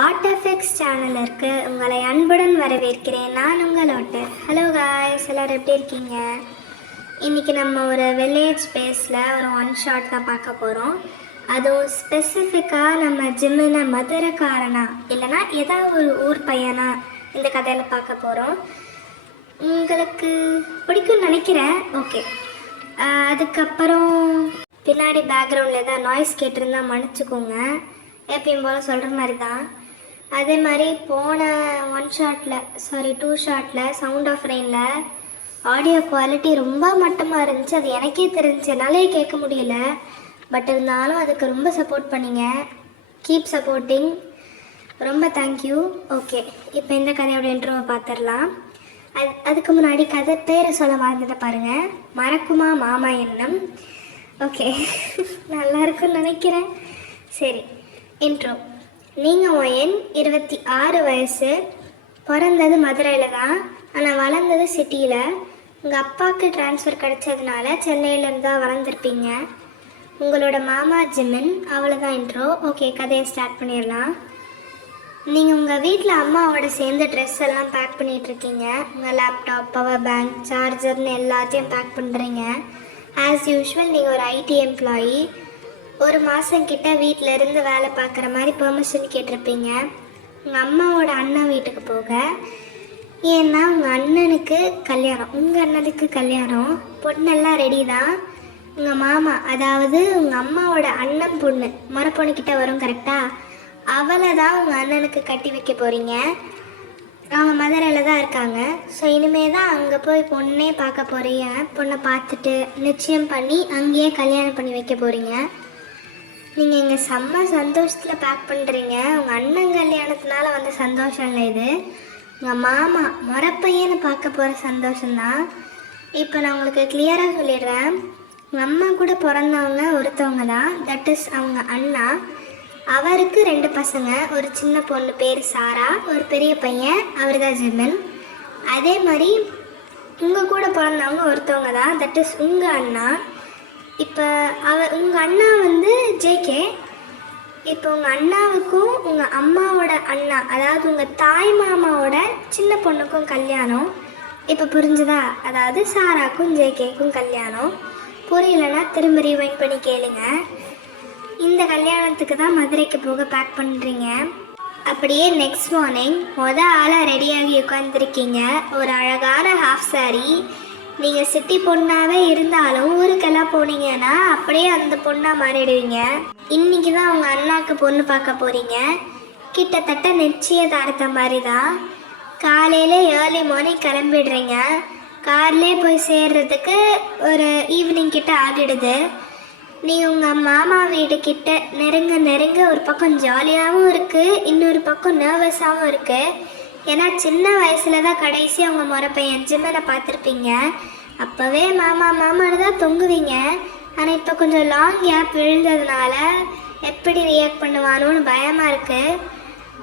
Art effects சேனலிற்கு உங்களை அன்புடன் வரவேற்கிறேன். நான் உங்கள் ஆட்டர். ஹலோ காய்ஸ், எல்லோரும் எப்படி இருக்கீங்க? இன்றைக்கி நம்ம ஒரு வில்லேஜ் ஸ்பேஸில் ஒரு ஒன் ஷாட் தான் பார்க்க போகிறோம். அதுவும் ஸ்பெசிஃபிக்காக நம்ம ஜிம்மின மதுரைக்காரனா இல்லைனா ஏதாவது ஒரு ஊர் பையனா இந்த கதையில் பார்க்க போகிறோம். உங்களுக்கு பிடிக்கும்னு நினைக்கிறேன். ஓகே, அதுக்கப்புறம் பின்னாடி பேக்ரவுண்டில் ஏதாவது நாய்ஸ் கேட்டிருந்தால் மன்னிச்சுக்கோங்க. எப்பயும் போல் சொல்கிற மாதிரி தான். அதே மாதிரி போன டூ ஷாட்டில் சவுண்ட் ஆஃப் ரெயினில் ஆடியோ குவாலிட்டி ரொம்ப மட்டமாக இருந்துச்சு. அது எனக்கே தெரிஞ்சு என்னாலே கேட்க முடியல. பட் இருந்தாலும் அதுக்கு ரொம்ப சப்போர்ட் பண்ணிங்க. Keep supporting. ரொம்ப தேங்க்யூ. ஓகே, இப்போ இந்த கதையோட இன்ட்ரோவை பார்த்துடலாம். அதுக்கு முன்னாடி கதை பேரை சொல்ல வாழ்ந்துட்டு பாருங்கள். மறக்குமா மாமா எண்ணம். ஓகே, நல்லா இருக்குன்னு நினைக்கிறேன். சரி, இன்ட்ரோ. நீங்கள் என் 26 வயசு, பிறந்தது மதுரையில் தான், ஆனால் வளர்ந்தது சிட்டியில். உங்கள் அப்பாவுக்கு ட்ரான்ஸ்ஃபர் கிடைச்சதுனால சென்னையிலேருந்து தான் வளர்ந்துருப்பீங்க. உங்களோட மாமா ஜிமின். அவ்வளோதான் இன்ட்ரோ. ஓகே, கதையை ஸ்டார்ட் பண்ணிடலாம். நீங்கள் உங்கள் வீட்டில் அம்மாவோட சேர்ந்து ட்ரெஸ் எல்லாம் பேக் பண்ணிகிட்ருக்கீங்க. உங்கள் லேப்டாப், பவர் பேங்க், சார்ஜர்னு எல்லாத்தையும் பேக் பண்ணுறீங்க. ஆஸ் யூஷுவல் நீங்கள் ஒரு ஐடி எம்ப்ளாயி. ஒரு மாதம் கிட்ட வீட்டில் இருந்து வேலை பார்க்குற மாதிரி பெர்மிஷன் கேட்டிருப்பீங்க உங்கள் அம்மாவோட அண்ணன் வீட்டுக்கு போக. ஏன்னா உங்கள் அண்ணனுக்கு கல்யாணம். உங்கள் அண்ணனுக்கு கல்யாணம். பொண்ணெல்லாம் ரெடி தான். உங்கள் மாமா, அதாவது உங்கள் அம்மாவோட அண்ணன் பொண்ணு, மரப்பொண்ணுக்கிட்ட வரும் கரெக்டாக, அவளை தான் உங்கள் அண்ணனுக்கு கட்டி வைக்க போகிறீங்க. அவங்க மதுரையில் தான் இருக்காங்க. ஸோ இனிமேல் தான் அங்கே போய் பொண்ணே பார்க்க போகிறீங்க. பொண்ணை பார்த்துட்டு நிச்சயம் பண்ணி அங்கேயே கல்யாணம் பண்ணி வைக்க போகிறீங்க. நீங்கள் இங்கே செம்ம சந்தோஷத்தில் பேக் பண்ணுறீங்க. உங்கள் அண்ணன் கல்யாணத்தினால வந்த சந்தோஷம் இல்லை இது. உங்கள் மாமா முறப்பையன்னு பார்க்க போகிற சந்தோஷம்தான். இப்போ நான் உங்களுக்கு கிளியராக சொல்லிடுறேன். உங்கள் அம்மா கூட பிறந்தவங்க ஒருத்தவங்க தான். தட் இஸ் அவங்க அண்ணா. அவருக்கு 2 பசங்க. ஒரு சின்ன பொண்ணு பேர் சாரா, ஒரு பெரிய பையன், அவர் தான் ஜிமின். அதே மாதிரி உங்கள் கூட பிறந்தவங்க ஒருத்தவங்க தான். தட் இஸ் உங்கள் அண்ணா. இப்போ உங்கள் அண்ணா ஜேகே. இப்போ உங்கள் அண்ணாவுக்கும் உங்கள் அம்மாவோட அண்ணா, அதாவது உங்கள் தாய் மாமாவோட சின்ன பொண்ணுக்கும் கல்யாணம். இப்போ புரிஞ்சுதா? அதாவது சாராக்கும் ஜேகேக்கும் கல்யாணம். புரியலைன்னா திரும்ப ரீவைண்ட் பண்ணி கேளுங்க. இந்த கல்யாணத்துக்கு தான் மதுரைக்கு போக பேக் பண்ணுறீங்க. அப்படியே நெக்ஸ்ட் மார்னிங் ஆளாக ரெடியாகி உட்காந்துருக்கீங்க. ஒரு அழகான ஹாஃப் சாரி. நீங்கள் சிட்டி பொண்ணாகவே இருந்தாலும் ஊருக்கெல்லாம் போனீங்கன்னா அப்படியே அந்த பொண்ணாக மாறிடுவீங்க. இன்றைக்கி தான் அவங்க அண்ணாவுக்கு பொண்ணு பார்க்க போகிறீங்க. கிட்டத்தட்ட நிச்சயதார்த்த மாதிரி தான். காலையில் ஏர்லி மார்னிங் கிளம்பிடுறீங்க. கார்லேயே போய் சேர்றதுக்கு ஒரு ஈவினிங் கிட்ட ஆகிடுது. நீங்கள் உங்கள் மாமா வீடு கிட்ட நெருங்க ஒரு பக்கம் ஜாலியாகவும் இருக்குது, இன்னொரு பக்கம் நர்வஸாகவும் இருக்குது. ஏன்னா சின்ன வயசில் தான் கடைசி அவங்க முறப்பையன் ஜிம்மனை பார்த்துருப்பீங்க. அப்போவே மாமான்னு தான் தொங்குவீங்க. ஆனால் இப்போ கொஞ்சம் லாங் கேப் விழுந்ததுனால எப்படி ரியாக்ட் பண்ணுவானோன்னு பயமாக இருக்குது.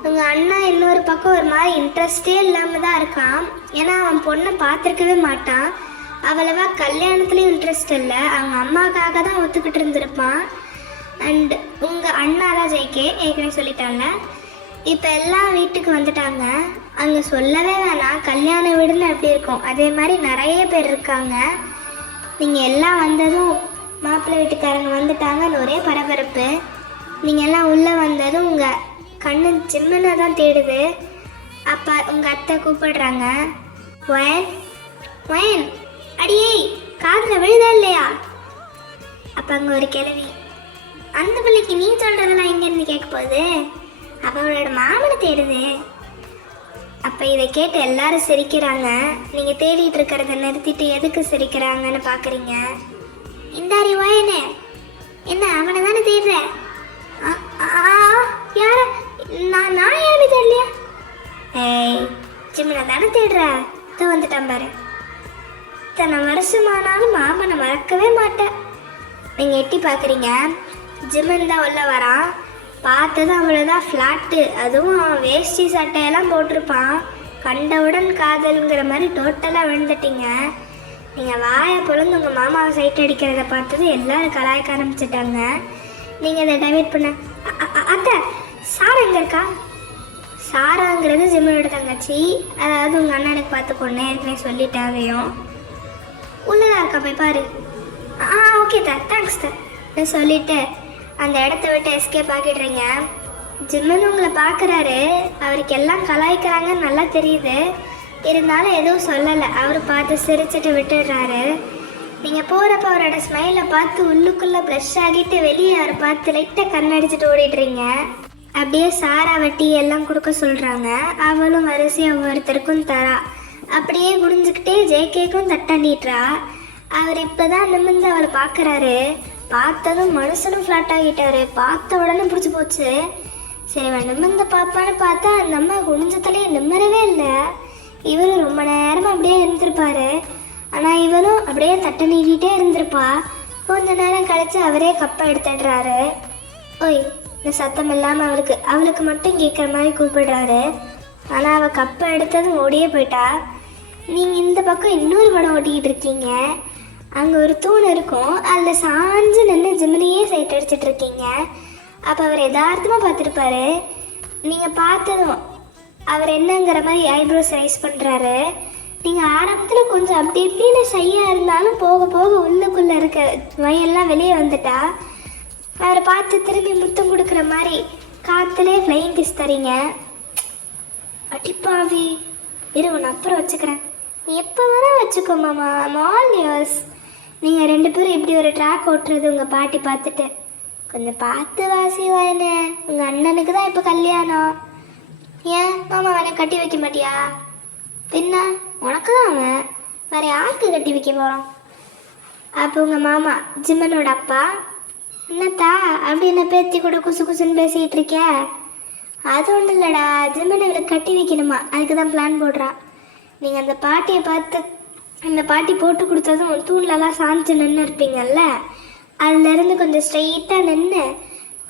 உங்கள் அண்ணா இன்னொரு பக்கம் ஒரு மாதிரி இன்ட்ரெஸ்டே இல்லாமல் தான் இருக்கான். ஏன்னா அவன் பொண்ணை பார்த்துருக்கவே மாட்டான். அவ்வளவா கல்யாணத்துலேயும் இன்ட்ரெஸ்ட் இல்லை. அவங்க அம்மாவுக்காக தான் ஒத்துக்கிட்டு இருந்திருப்பான். அண்ட் உங்கள் அண்ணா தான் ஜெய்கே, ஏற்கனவே சொல்லிட்டாங்க. இப்போ எல்லாம் வீட்டுக்கு வந்துட்டாங்க. அங்கே சொல்லவே வேணாம், கல்யாண வீடுன்னு எப்படி இருக்கும் அதே மாதிரி நிறைய பேர் இருக்காங்க. நீங்கள் எல்லாம் வந்ததும் மாப்பிள்ளை வீட்டுக்காரங்க வந்துட்டாங்கன்னு ஒரே பரபரப்பு. நீங்கள் எல்லாம் உள்ளே வந்ததும் உங்கள் கண்ணு ஜிம்மனை தான் தேடுது. அப்போ உங்கள் அத்தை கூப்பிடுறாங்க. வயன் அடியே, காதில் விழுதா இல்லையா? அப்போ அங்கே ஒரு கிழவி, அந்த பிள்ளைக்கு நீ சொல்கிறதெல்லாம் எங்கேருந்து கேட்க போகுது, அவளோட மாமனை தேடுது. அப்போ இதை கேட்டு எல்லாரும் சிரிக்கிறாங்க. நீங்கள் தேடிட்டு இருக்கிறத நிறுத்திட்டு எதுக்கு சிரிக்கிறாங்கன்னு பார்க்குறீங்க. இந்தாரி வாயனே, என்ன அவனை தானே தேடுற? யார? நான் யாருமே தேடலையா? ஏய், ஜிம்மனை தானே தேடுற. தான் வந்துட்டான் பாரு. இத்தனை வருஷமானாலும் மாமனை மறக்கவே மாட்டேன். நீங்கள் எட்டி பார்க்குறீங்க. ஜிம்மன் தான் உள்ள வரான். பார்த்தது அவ்வளோதான் ஃப்ளாட்டு. அதுவும் அவன் வேஷ்டி சட்டையெல்லாம் போட்டிருப்பான். கண்டவுடன் காதலுங்கிற மாதிரி டோட்டலாக விழுந்துட்டீங்க. நீங்கள் வாயை பொழுது உங்கள் மாமாவை சைட் அடிக்கிறத பார்த்தது எல்லோரும் கலாய்க்க ஆரம்பிச்சிட்டாங்க. நீங்கள் அதை டைவர்ட் பண்ண, அத்தை சார் எங்கே இருக்கா? சாராங்கிறது ஜிம்மனோட தங்கச்சி, அதாவது உங்கள் அண்ணனுக்கு பார்த்துக்கொண்டே ஏற்கனவே சொல்லிட்டாவையும். உள்ளதா இருக்கா போய் பாரு. ஓகே தேங்க்ஸ் சொல்லிட்டு அந்த இடத்த விட்டு எஸ்கேப் ஆகிடுறீங்க. ஜிம்மன் உங்களை பார்க்குறாரு, அவருக்கு எல்லாம் கலாய்க்கிறாங்கன்னு நல்லா தெரியுது, இருந்தாலும் எதுவும் சொல்லலை. அவர் பார்த்து சிரிச்சுட்டு விட்டுடுறாரு. நீங்கள் போகிறப்ப அவரோட ஸ்மைலை பார்த்து உள்ளுக்குள்ளே ப்ரெஷ் ஆகிட்டு வெளியே அவரை பார்த்து லைட்டாக கண்ணடிச்சிட்டு ஓடிடுறீங்க. அப்படியே சாரா வட்டி எல்லாம் கொடுக்க சொல்கிறாங்க. அவளும் வரிசையாக ஒவ்வொருத்தருக்கும் தரா. அப்படியே குடிஞ்சுக்கிட்டே ஜேகேக்கும் தட்டாண்டிட்டுறா. அவர் இப்போ தான் நிமிர்ந்து அவளை பார்க்குறாரு. பார்த்ததும் மனுஷனும் ஃப்ளாட் ஆகிட்டாரு. பார்த்த உடனே பிடிச்சி போச்சு. சரி அவன் நிமிர்ந்து பார்ப்பான்னு பார்த்தா அந்த அம்மா குடிஞ்சத்துலேயே நிம்மறவே இல்லை. இவரும் ரொம்ப நேரமாக அப்படியே இருந்திருப்பாரு. ஆனால் இவரும் அப்படியே தட்டை நீட்டிகிட்டே இருந்திருப்பா. கொஞ்ச நேரம் கழித்து அவரே கப்பை எடுத்துடுறாரு. ஓய் இந்த சத்தம் இல்லாமல் அவளுக்கு மட்டும் கேட்குற மாதிரி கூப்பிடுறாரு. ஆனால் அவள் கப்பை எடுத்ததும் ஓடியே போயிட்டா. நீங்கள் இந்த பக்கம் இன்னொரு படம் ஓட்டிக்கிட்டு இருக்கீங்க. அங்கே ஒரு தூண் இருக்கும், அதில் சாஞ்சு நின்று ஜிம்மினியே சைட் அடிச்சிட்டு இருக்கீங்க. அப்போ அவர் யதார்த்தமாக பார்த்துருப்பாரு. நீங்கள் பார்த்ததும் அவர் என்னங்கிற மாதிரி ஐப்ரோஸ் ரைஸ் பண்ணுறாரு. நீங்கள் ஆரம்பத்தில் கொஞ்சம் அப்படி இப்படின்னு ஷையாக இருந்தாலும் போக போக உள்ளுக்குள்ளே இருக்க வயல்லாம் வெளியே வந்துட்டா. அவரை பார்த்து திரும்பி முத்தம் கொடுக்குற மாதிரி காற்றுலேயே ஃப்ளையிங் கிஸ் தரீங்க. அடிப்பாவி இரு, ஒன்று அப்புறம் வச்சுக்கிறேன். நீ எப்போ வேணா வச்சுக்கோ மாமா, ஆல் இயர்ஸ். நீங்கள் 2 பேரும் இப்படி ஒரு ட்ராக் ஓட்டுறது உங்கள் பாட்டி பார்த்துட்டு கொஞ்சம் பார்த்து வாசி வாயனே. உங்கள் அண்ணனுக்கு தான் இப்போ கல்யாணம். ஏன் மாமா அவனை கட்டி வைக்க மாட்டியா? பின்ன உனக்கு தான் அவன், வேறு யாருக்கு கட்டி வைக்க போகிறோம்? அப்போ உங்கள் மாமா ஜிம்மனோட அப்பா, என்னத்தா அப்படி என்ன பேத்தி கூட குசு குசுன்னு பேசிக்கிட்டு இருக்க? அது ஒன்றும் இல்லைடா, ஜிம்மன் இவளுக்கு கட்டி வைக்கணுமா, அதுக்கு தான் பிளான் போடுறா. நீங்கள் அந்த பாட்டியை பார்த்து அந்த பாட்டி போட்டு கொடுத்ததும் தூண்லலாம் சாஞ்சு நின்று இருப்பீங்கல்ல, அதுலேருந்து கொஞ்சம் ஸ்ட்ரெயிட்டாக நின்று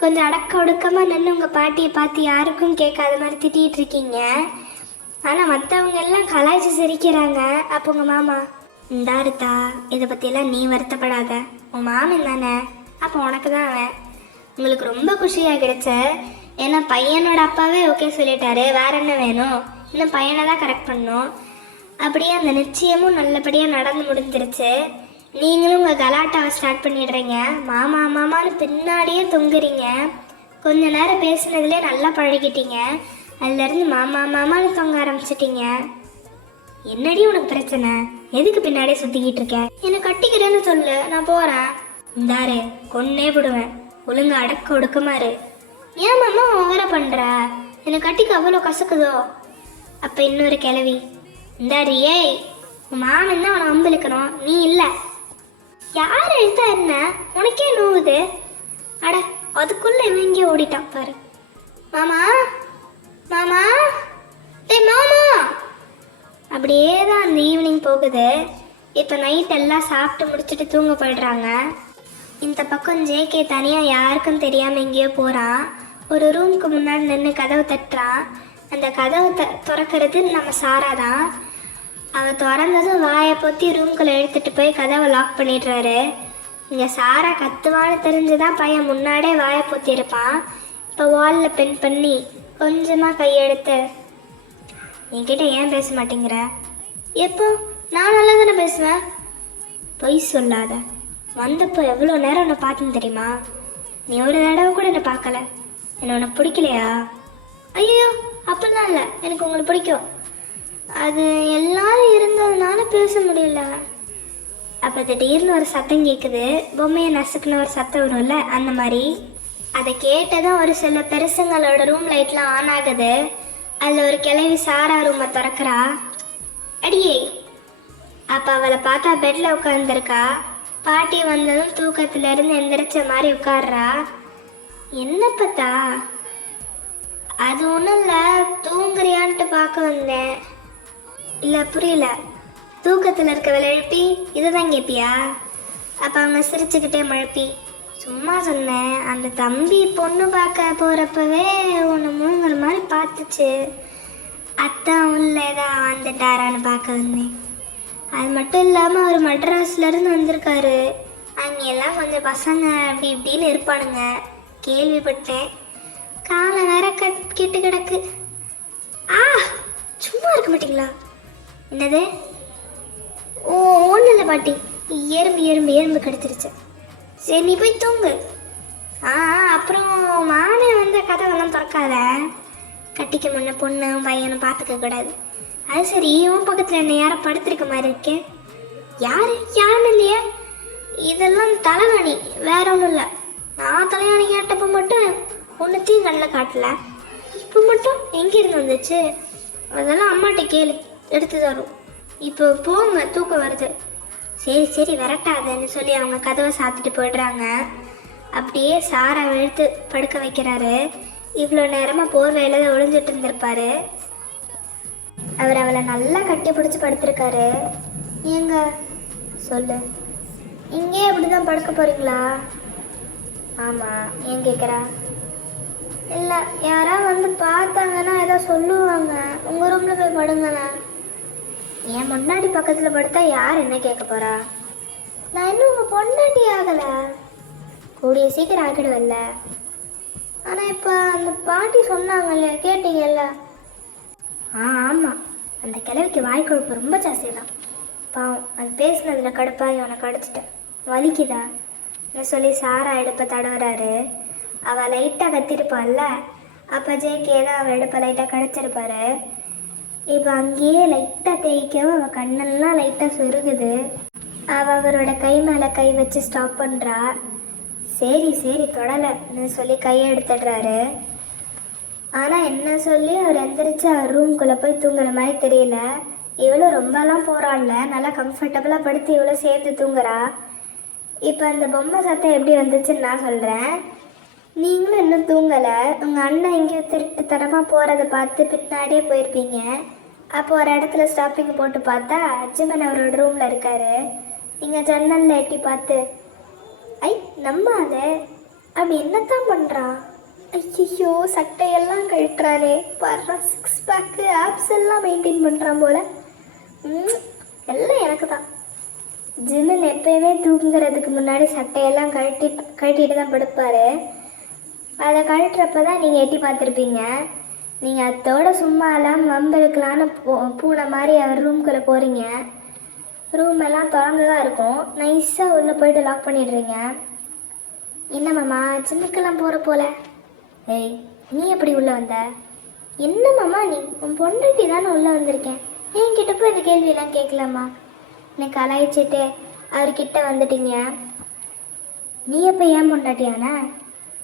கொஞ்சம் அடக்க ஒடுக்கமாக நின்று உங்கள் பாட்டியை பார்த்து யாருக்கும் கேட்காத மாதிரி திட்டிகிட்டு இருக்கீங்க. ஆனால் மற்றவங்க எல்லாம் கலாய்ச்சி சிரிக்கிறாங்க. அப்போ உங்கள் மாமா, இந்தாருத்தா இதை பற்றியெல்லாம் நீ வருத்தப்படாத, உன் மாமன் தானே, அப்போ உனக்கு தான் அவன். உங்களுக்கு ரொம்ப குஷியாகிடுச்ச, ஏன்னா பையனோட அப்பாவே ஓகே சொல்லிட்டாரு, வேற என்ன வேணும், இன்னும் பையனை தான் கரெக்ட் பண்ணணும். அப்படியே அந்த நிச்சயமும் நல்லபடியாக நடந்து முடிஞ்சிருச்சு. நீங்களும் உங்கள் கலாட்டாவை ஸ்டார்ட் பண்ணிடுறீங்க. மாமா மாமான்னு பின்னாடியே தொங்குறீங்க. கொஞ்ச நேரம் பேசுனதுலேயே நல்லா பழகிட்டீங்க. அதுலேருந்து மாமா மாமான்னு தொங்க ஆரம்பிச்சிட்டிங்க. என்னடி உனக்கு பிரச்சனை? எதுக்கு பின்னாடியே சுற்றிக்கிட்டு இருக்கேன்? என்னை கட்டிக்கிறேன்னு சொல்லு, நான் போகிறேன். இந்தாரு கொன்னே விடுவேன், ஒழுங்கு அடக்க ஒடுக்கமாரு. ஏன் மாமா ஓவர பண்ணுற? என்னை கட்டிக்க அவ்வளோ கசக்குதோ? அப்போ இன்னொரு கிளவி, இந்தாரு ஏய் உன் மாமன் தான் அவனை அம்பிழுக்கணும், நீ இல்லை. யார் எழுத்தா என்ன உனக்கே நோவுது? அட அதுக்குள்ளே இவன் இங்கே ஓடிட்டான் பாரு. மாமா மாமா ஏய் மாமா. அப்படியே தான் அந்த ஈவினிங் போகுது. இப்போ நைட் எல்லாம் சாப்பிட்டு முடிச்சுட்டு தூங்க போயிடுறாங்க. இந்த பக்கம் ஜேகே தனியாக யாருக்கும் தெரியாமல் எங்கேயோ போகிறான். ஒரு ரூமுக்கு முன்னாடி நின்று கதவு தட்டுறான். அந்த கதவை திறக்கிறது நம்ம சாரா தான். அவன் திறந்ததும் வாயை பொத்தி ரூம்குள்ளே எடுத்துகிட்டு போய் கதவை லாக் பண்ணிடுறாரு. இங்கே சாரா கத்துவான்னு தெரிஞ்சுதான் பையன் முன்னாடியே வாயை பொத்தி இருப்பான். இப்போ வாலில் பென் பண்ணி கொஞ்சமாக கையெடுத்து, என்கிட்ட ஏன் பேச மாட்டேங்கிற? எப்போ நான் நல்லா தானே பேசுவேன். பொய் சொல்லாத. வந்தப்போ எவ்வளோ நேரம் உன்னை பார்த்தேன்னு தெரியுமா? நீ ஒரு தடவை கூட என்னை பார்க்கல. என்ன உனக்கு பிடிக்கலையா? ஐயோ அப்படிலாம் இல்லை, எனக்கு உங்களை பிடிக்கும். அது எல்லாரும் இருந்ததுனால பேச முடியல. அப்போ திடீர்னு ஒரு சத்தம் கேட்குது, பொம்மையை நசுக்குன்னு ஒரு சத்தம் வரும்ல, அந்த மாதிரி. அதை கேட்டதும் ஒரு சில பெருசுங்களோட ரூம் லைட்லாம் ஆன் ஆகுது. அதில் ஒரு கிளவி சாரா ரூமை திறக்கிறா. அடியே. அப்போ அவளை பார்த்தா பெட்டில் உட்காந்துருக்கா. பாட்டி வந்ததும் தூக்கத்துலேருந்து எந்திரிச்ச மாதிரி உட்கார்றா. என்ன பார்த்தா? அது ஒன்றும் இல்லை, தூங்குறியான்ட்டு பார்க்க வந்தேன். இல்லை புரியல. தூக்கத்தில் இருக்கவளை எழுப்பி இதை தான் கேட்பியா? அப்போ அவங்க சிரிச்சுக்கிட்டே முழப்பி, சும்மா சொன்னேன், அந்த தம்பி பொண்ணு பார்க்க போகிறப்பவே ஒன்று மூங்குற மாதிரி பார்த்துச்சு, அத்தான் உள்ள ஏதாவது வந்துட்டாரான்னு பார்க்க வந்தேன். அது மட்டும் இல்லாமல் அவர் மெட்ராஸ்லேருந்து வந்திருக்காரு. அங்கெல்லாம் கொஞ்சம் பசங்க அப்படி இப்படின்னு இருப்பானுங்க, கேள்விப்பட்டேன். காலை வேற கெட்டு கிடக்கு. மாட்டீங்களா? என்னது? ஓ, ஒன்றும் இல்லை பாட்டி, எறும்பு எறும்பு எறும்பு கடிச்சிருச்சு. சரி நீ போய் தூங்கு. அப்புறம் மாமன் வந்து கதவெல்லாம் திறக்காத. கட்டிக்க முன்ன பொண்ணு பையனும் பார்த்துக்க கூடாது. அது சரி, உன் பக்கத்தில் என்ன யாரை படுத்திருக்க மாதிரி இருக்கேன்? யாரும் இல்லையா? இதெல்லாம் தலைவாணி, வேற ஒன்றும் இல்லை. நான் தலைவாணி கேட்டப்போ மட்டும் ஒன்றுத்தையும் கண்ணில் காட்டல. இப்போ மட்டும் எங்கேருந்து வந்துச்சு? அதெல்லாம் அம்மாட்ட கேளு, எடுத்து தரும். இப்போ போங்க, தூக்கம் வருது. சரி விரட்டாதுன்னு சொல்லி அவங்க கதவை சாத்திட்டு போயிடுறாங்க. அப்படியே சாரை இழுத்து படுக்க வைக்கிறாரு. இவ்வளோ நேரமாக போர்வையில தான் ஒளிஞ்சிட்டு இருந்திருப்பாரு. அவர் அவளை நல்லா கட்டி பிடிச்சி படுத்திருக்காரு. ஏங்க சொல்லு, இங்கே இப்படி தான் படுக்க போகிறீங்களா? ஆமாம், ஏன் கேட்குறா? இல்லை, யாராவது வந்து பார்த்தாங்கன்னா ஏதோ சொல்லுவாங்க. உங்கள் ரூமில் போய் படுங்கண்ணா. என் முன்னாடி பக்கத்தில் படுத்தா யார் என்ன கேட்க போகிறா? நான் இன்னும் உங்கள் பொண்டாட்டி ஆகலை. கூடிய சீக்கிரம் ஆக்கிடுவல்ல. ஆனால் இப்போ அந்த பாட்டி சொன்னாங்கல்ல, கேட்டீங்கல்ல? ஆமாம், அந்த கிழவிக்கு வாய்க்கொழுப்பு ரொம்ப ஜாஸ்தி தான். பாவம், அது பேசினதில் கடுப்பாக இவனை கடிச்சிட்டேன். வலிக்குதா சொல்லி சாரா எடுப்பை தடவுறாரு. அவள் லைட்டாக கத்திருப்பாள்ல, அப்போ ஜேகே தான் அவள் எடுப்பை லைட்டாக கடிச்சிருப்பாரு. இப்போ அங்கேயே லைட்டாக தேய்க்கவும் அவள் கண்ணெல்லாம் லைட்டாக சுருகுது. அவள் அவரோட கை மேலே கை வச்சு ஸ்டாப் பண்ணுறா. சரி தொடலைன்னு சொல்லி கையை எடுத்துடுறாரு. ஆனால் என்ன சொல்லி அவர் எந்திரிச்சு அவர் ரூம்குள்ளே போய் தூங்குற மாதிரி தெரியல. இவ்வளோ ரொம்பலாம் போகிறாள்ல, நல்லா கம்ஃபர்டபுளாக படுத்து இவ்வளோ சேர்ந்து தூங்குறா. இப்போ அந்த பொம்மை சத்தம் எப்படி வந்துச்சுன்னு நான் சொல்கிறேன். நீங்களும் இன்னும் தூங்கலை. உங்கள் அண்ணன் எங்கேயோ திருட்டு தரமாக போகிறத பார்த்து பின்னாடியே போயிருப்பீங்க. அப்போ ஒரு இடத்துல ஸ்டாப்பிங் போட்டு பார்த்தா அஜ்மன் அவரோட ரூமில் இருக்கார். நீங்கள் ஜன்னலில் எட்டி பார்த்து நம்ம அதை அப்படி என்னத்தான் பண்ணுறான்? ஐயோ, சட்டையெல்லாம் கழட்டுறானே பாரு, 6 பேக்கு ஆப்ஸ் எல்லாம் மெயின்டைன் பண்ணுறான் போல். எல்லாம் எனக்கு தான். ஜிம்மன் எப்பயுமே தூங்குறதுக்கு முன்னாடி சட்டையெல்லாம் கழட்டிட்டு தான் படுப்பார். அதை கழட்டுறப்ப தான் நீங்கள் எட்டி பார்த்துருப்பீங்க. நீங்கள் அதோட சும்மா எல்லாம் வம்பெடுக்கலான்னு பூனை மாதிரி அவர் ரூம்குள்ளே போகிறீங்க. ரூம் எல்லாம் திறந்து தான் இருக்கும். நைஸாக உள்ளே போய்ட்டு லாக் பண்ணிடுறீங்க. என்ன மாமா, ஜிம்முக்கெல்லாம் போகிற போல? ஏய், நீ எப்படி உள்ளே வந்த? என்ன மாமா, நீ உன் பொண்டாட்டி தானே உள்ளே வந்திருக்கேன். என்கிட்ட போய் இந்த கேள்வியெல்லாம் கேட்கலாமா? என்னை கலாய்ச்சிட்டு அவர்கிட்ட வந்துட்டீங்க. நீ எப்போ ஏன் பொண்டாட்டியானா?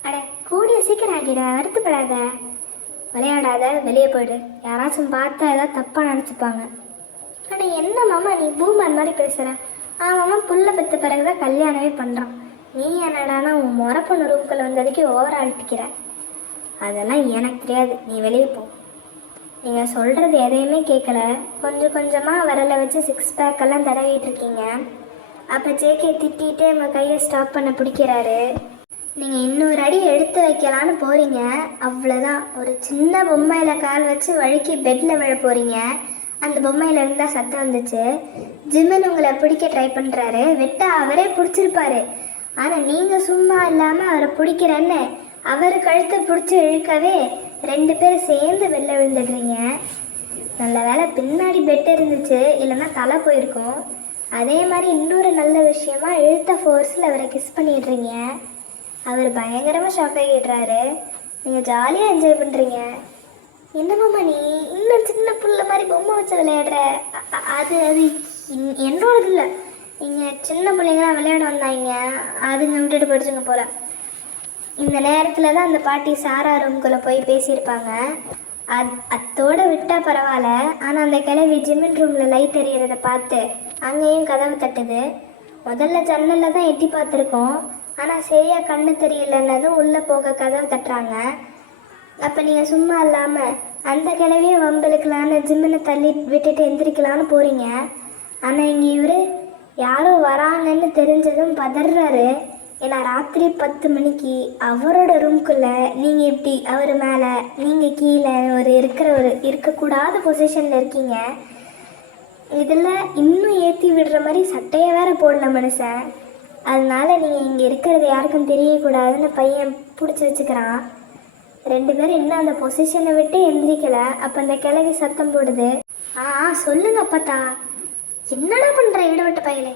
அட, கூடிய சீக்கிரம் ஆகிட, வருத்தப்படாத, விளையாடாத, வெளியே போய்டு. யாராச்சும் பார்த்தா ஏதாவது தப்பாக நினச்சிப்பாங்க. ஆனால் என்ன மாமா, நீ பூமர் மாதிரி பேசுகிற. மாமா புள்ள பெற்ற பிறகு தான் கல்யாணமே பண்ணுறான். நீ என்னடானா உன் முறை பொண்ணு ரூம்குள்ளே வந்ததுக்கு ஓவர் ஆழ்த்திக்கிற. அதெல்லாம் எனக்கு தெரியாது, நீ வெளியே போ. நீங்கள் சொல்கிறது எதையுமே கேட்கல. கொஞ்சம் கொஞ்சமாக விரலை வச்சு 6 பேக்கெல்லாம் தடவிட்டு இருக்கீங்க. அப்போ ஜேகே திட்டிகிட்டே உங்கள் கையை ஸ்டாப் பண்ண பிடிக்கிறாரு. நீங்கள் இன்னொரு அடி எடுத்து வைக்கலான்னு போகிறீங்க. அவ்வளோதான், ஒரு சின்ன பொம்மையில் கால் வச்சு வழுக்கி பெட்டில் விழ போகிறீங்க. அந்த பொம்மையில் இருந்தால் சத்தம் வந்துச்சு. ஜிம்மன் உங்களை பிடிக்க ட்ரை பண்ணுறாரு. வெட்ட அவரே பிடிச்சிருப்பாரு. ஆனால் நீங்கள் சும்மா இல்லாமல் அவரை பிடிக்கிறேன்னு அவர் கழுத்தை பிடிச்சி இழுக்கவே 2 பேர் சேர்ந்து வெளில விழுந்துடுறீங்க. நல்ல வேலை பின்னாடி பெட் இருந்துச்சு, இல்லைன்னா தலை போயிருக்கும். அதே மாதிரி இன்னொரு நல்ல விஷயமா இழுத்த ஃபோர்ஸில் அவரை கிஸ் பண்ணிடுறீங்க. அவர் பயங்கரமாக ஷாக் ஆகிடுறாரு. நீங்கள் ஜாலியாக என்ஜாய் பண்ணுறீங்க. என்னமாம்மா நீ இன்னும் சின்ன புள்ள மாதிரி பொம்மை வச்சு விளையாடுற? அது என்னோடது இல்லை. நீங்கள் சின்ன பிள்ளைங்களாம் விளையாட வந்தாங்க, அதுங்க விட்டுட்டு போயிடுச்சுங்க போல். இந்த நேரத்தில் தான் அந்த பாட்டி சாரா ரூம்குள்ளே போய் பேசியிருப்பாங்க. அத்தோடு விட்டால் பரவாயில்ல. ஆனால் அந்த கிழவி ஜிம்மின் ரூமில் லைட் எறிகிறத பார்த்து அங்கேயும் கதவு தட்டுது. முதல்ல ஜன்னலில் தான் எட்டி பார்த்துருக்கோம். ஆனால் சரியாக கண்ணு தெரியலன்னதும் உள்ளே போக கதவு தட்டுறாங்க. அப்போ நீங்கள் சும்மா இல்லாமல் அந்த கிழவியை வம்பெழுக்கலான்னு ஜிம்மினை தள்ளி விட்டுட்டு எந்திரிக்கலான்னு போகிறீங்க. ஆனால் இங்கே இவர் யாரோ வராங்கன்னு தெரிஞ்சதும் பதறாரு. ஏன்னா ராத்திரி 10 மணிக்கு அவரோட ரூம்குள்ளே நீங்கள் இப்படி அவர் மேலே நீங்கள் கீழே இருக்கக்கூடாத பொசிஷனில் இருக்கீங்க. இதில் இன்னும் ஏற்றி விடுற மாதிரி சட்டையை வேற போடல மனுஷன். அதனால நீங்கள் இங்கே இருக்கிறது யாருக்கும் தெரியக்கூடாதுன்னு பையன் பிடிச்சி வச்சுக்கிறான். 2 பேரும் இன்னும் அந்த பொசிஷனை விட்டு எந்திரிக்கலை. அப்போ அந்த கிழவி சத்தம் போடுது. சொல்லுங்க அப்பத்தா. என்னடா பண்ணுற ஈடுபட்ட பையலே?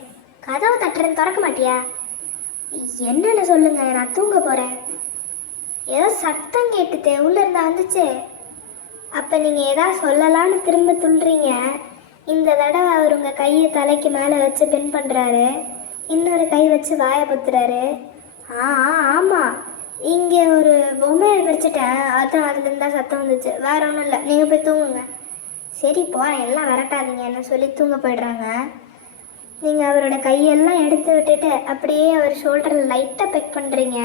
கதவை தட்டுறேன்னு திறக்க மாட்டியா? என்னன்னு சொல்லுங்க, நான் தூங்க போகிறேன். ஏதோ சத்தம் கேட்டுட்டு உள்ள இருந்தா வந்துச்சு. அப்போ நீங்கள் ஏதாவது சொல்லலான்னு திரும்ப துள்ளுறீங்க. இந்த தடவை அவர் உங்கள் கையை தலைக்கு மேலே வச்சு பின் பண்ணுறாரு, இன்னொரு கை வச்சு வாயை பத்துறாரு. ஆமாம், இங்கே ஒரு பொம்மையை வச்சுட்டேன், அதான் அதுலேருந்து தான் சத்தம் வந்துச்சு, வேற ஒன்றும் இல்லை, நீங்கள் போய் தூங்குங்க. சரி போகிறேன், எல்லாம் விரட்டாதீங்கன்னு சொல்லி தூங்க போய்ட்றாங்க. நீங்கள் அவரோட கையெல்லாம் எடுத்து விட்டுட்டு அப்படியே அவர் ஷோல்டரில் லைட்டாக பெக் பண்ணுறீங்க.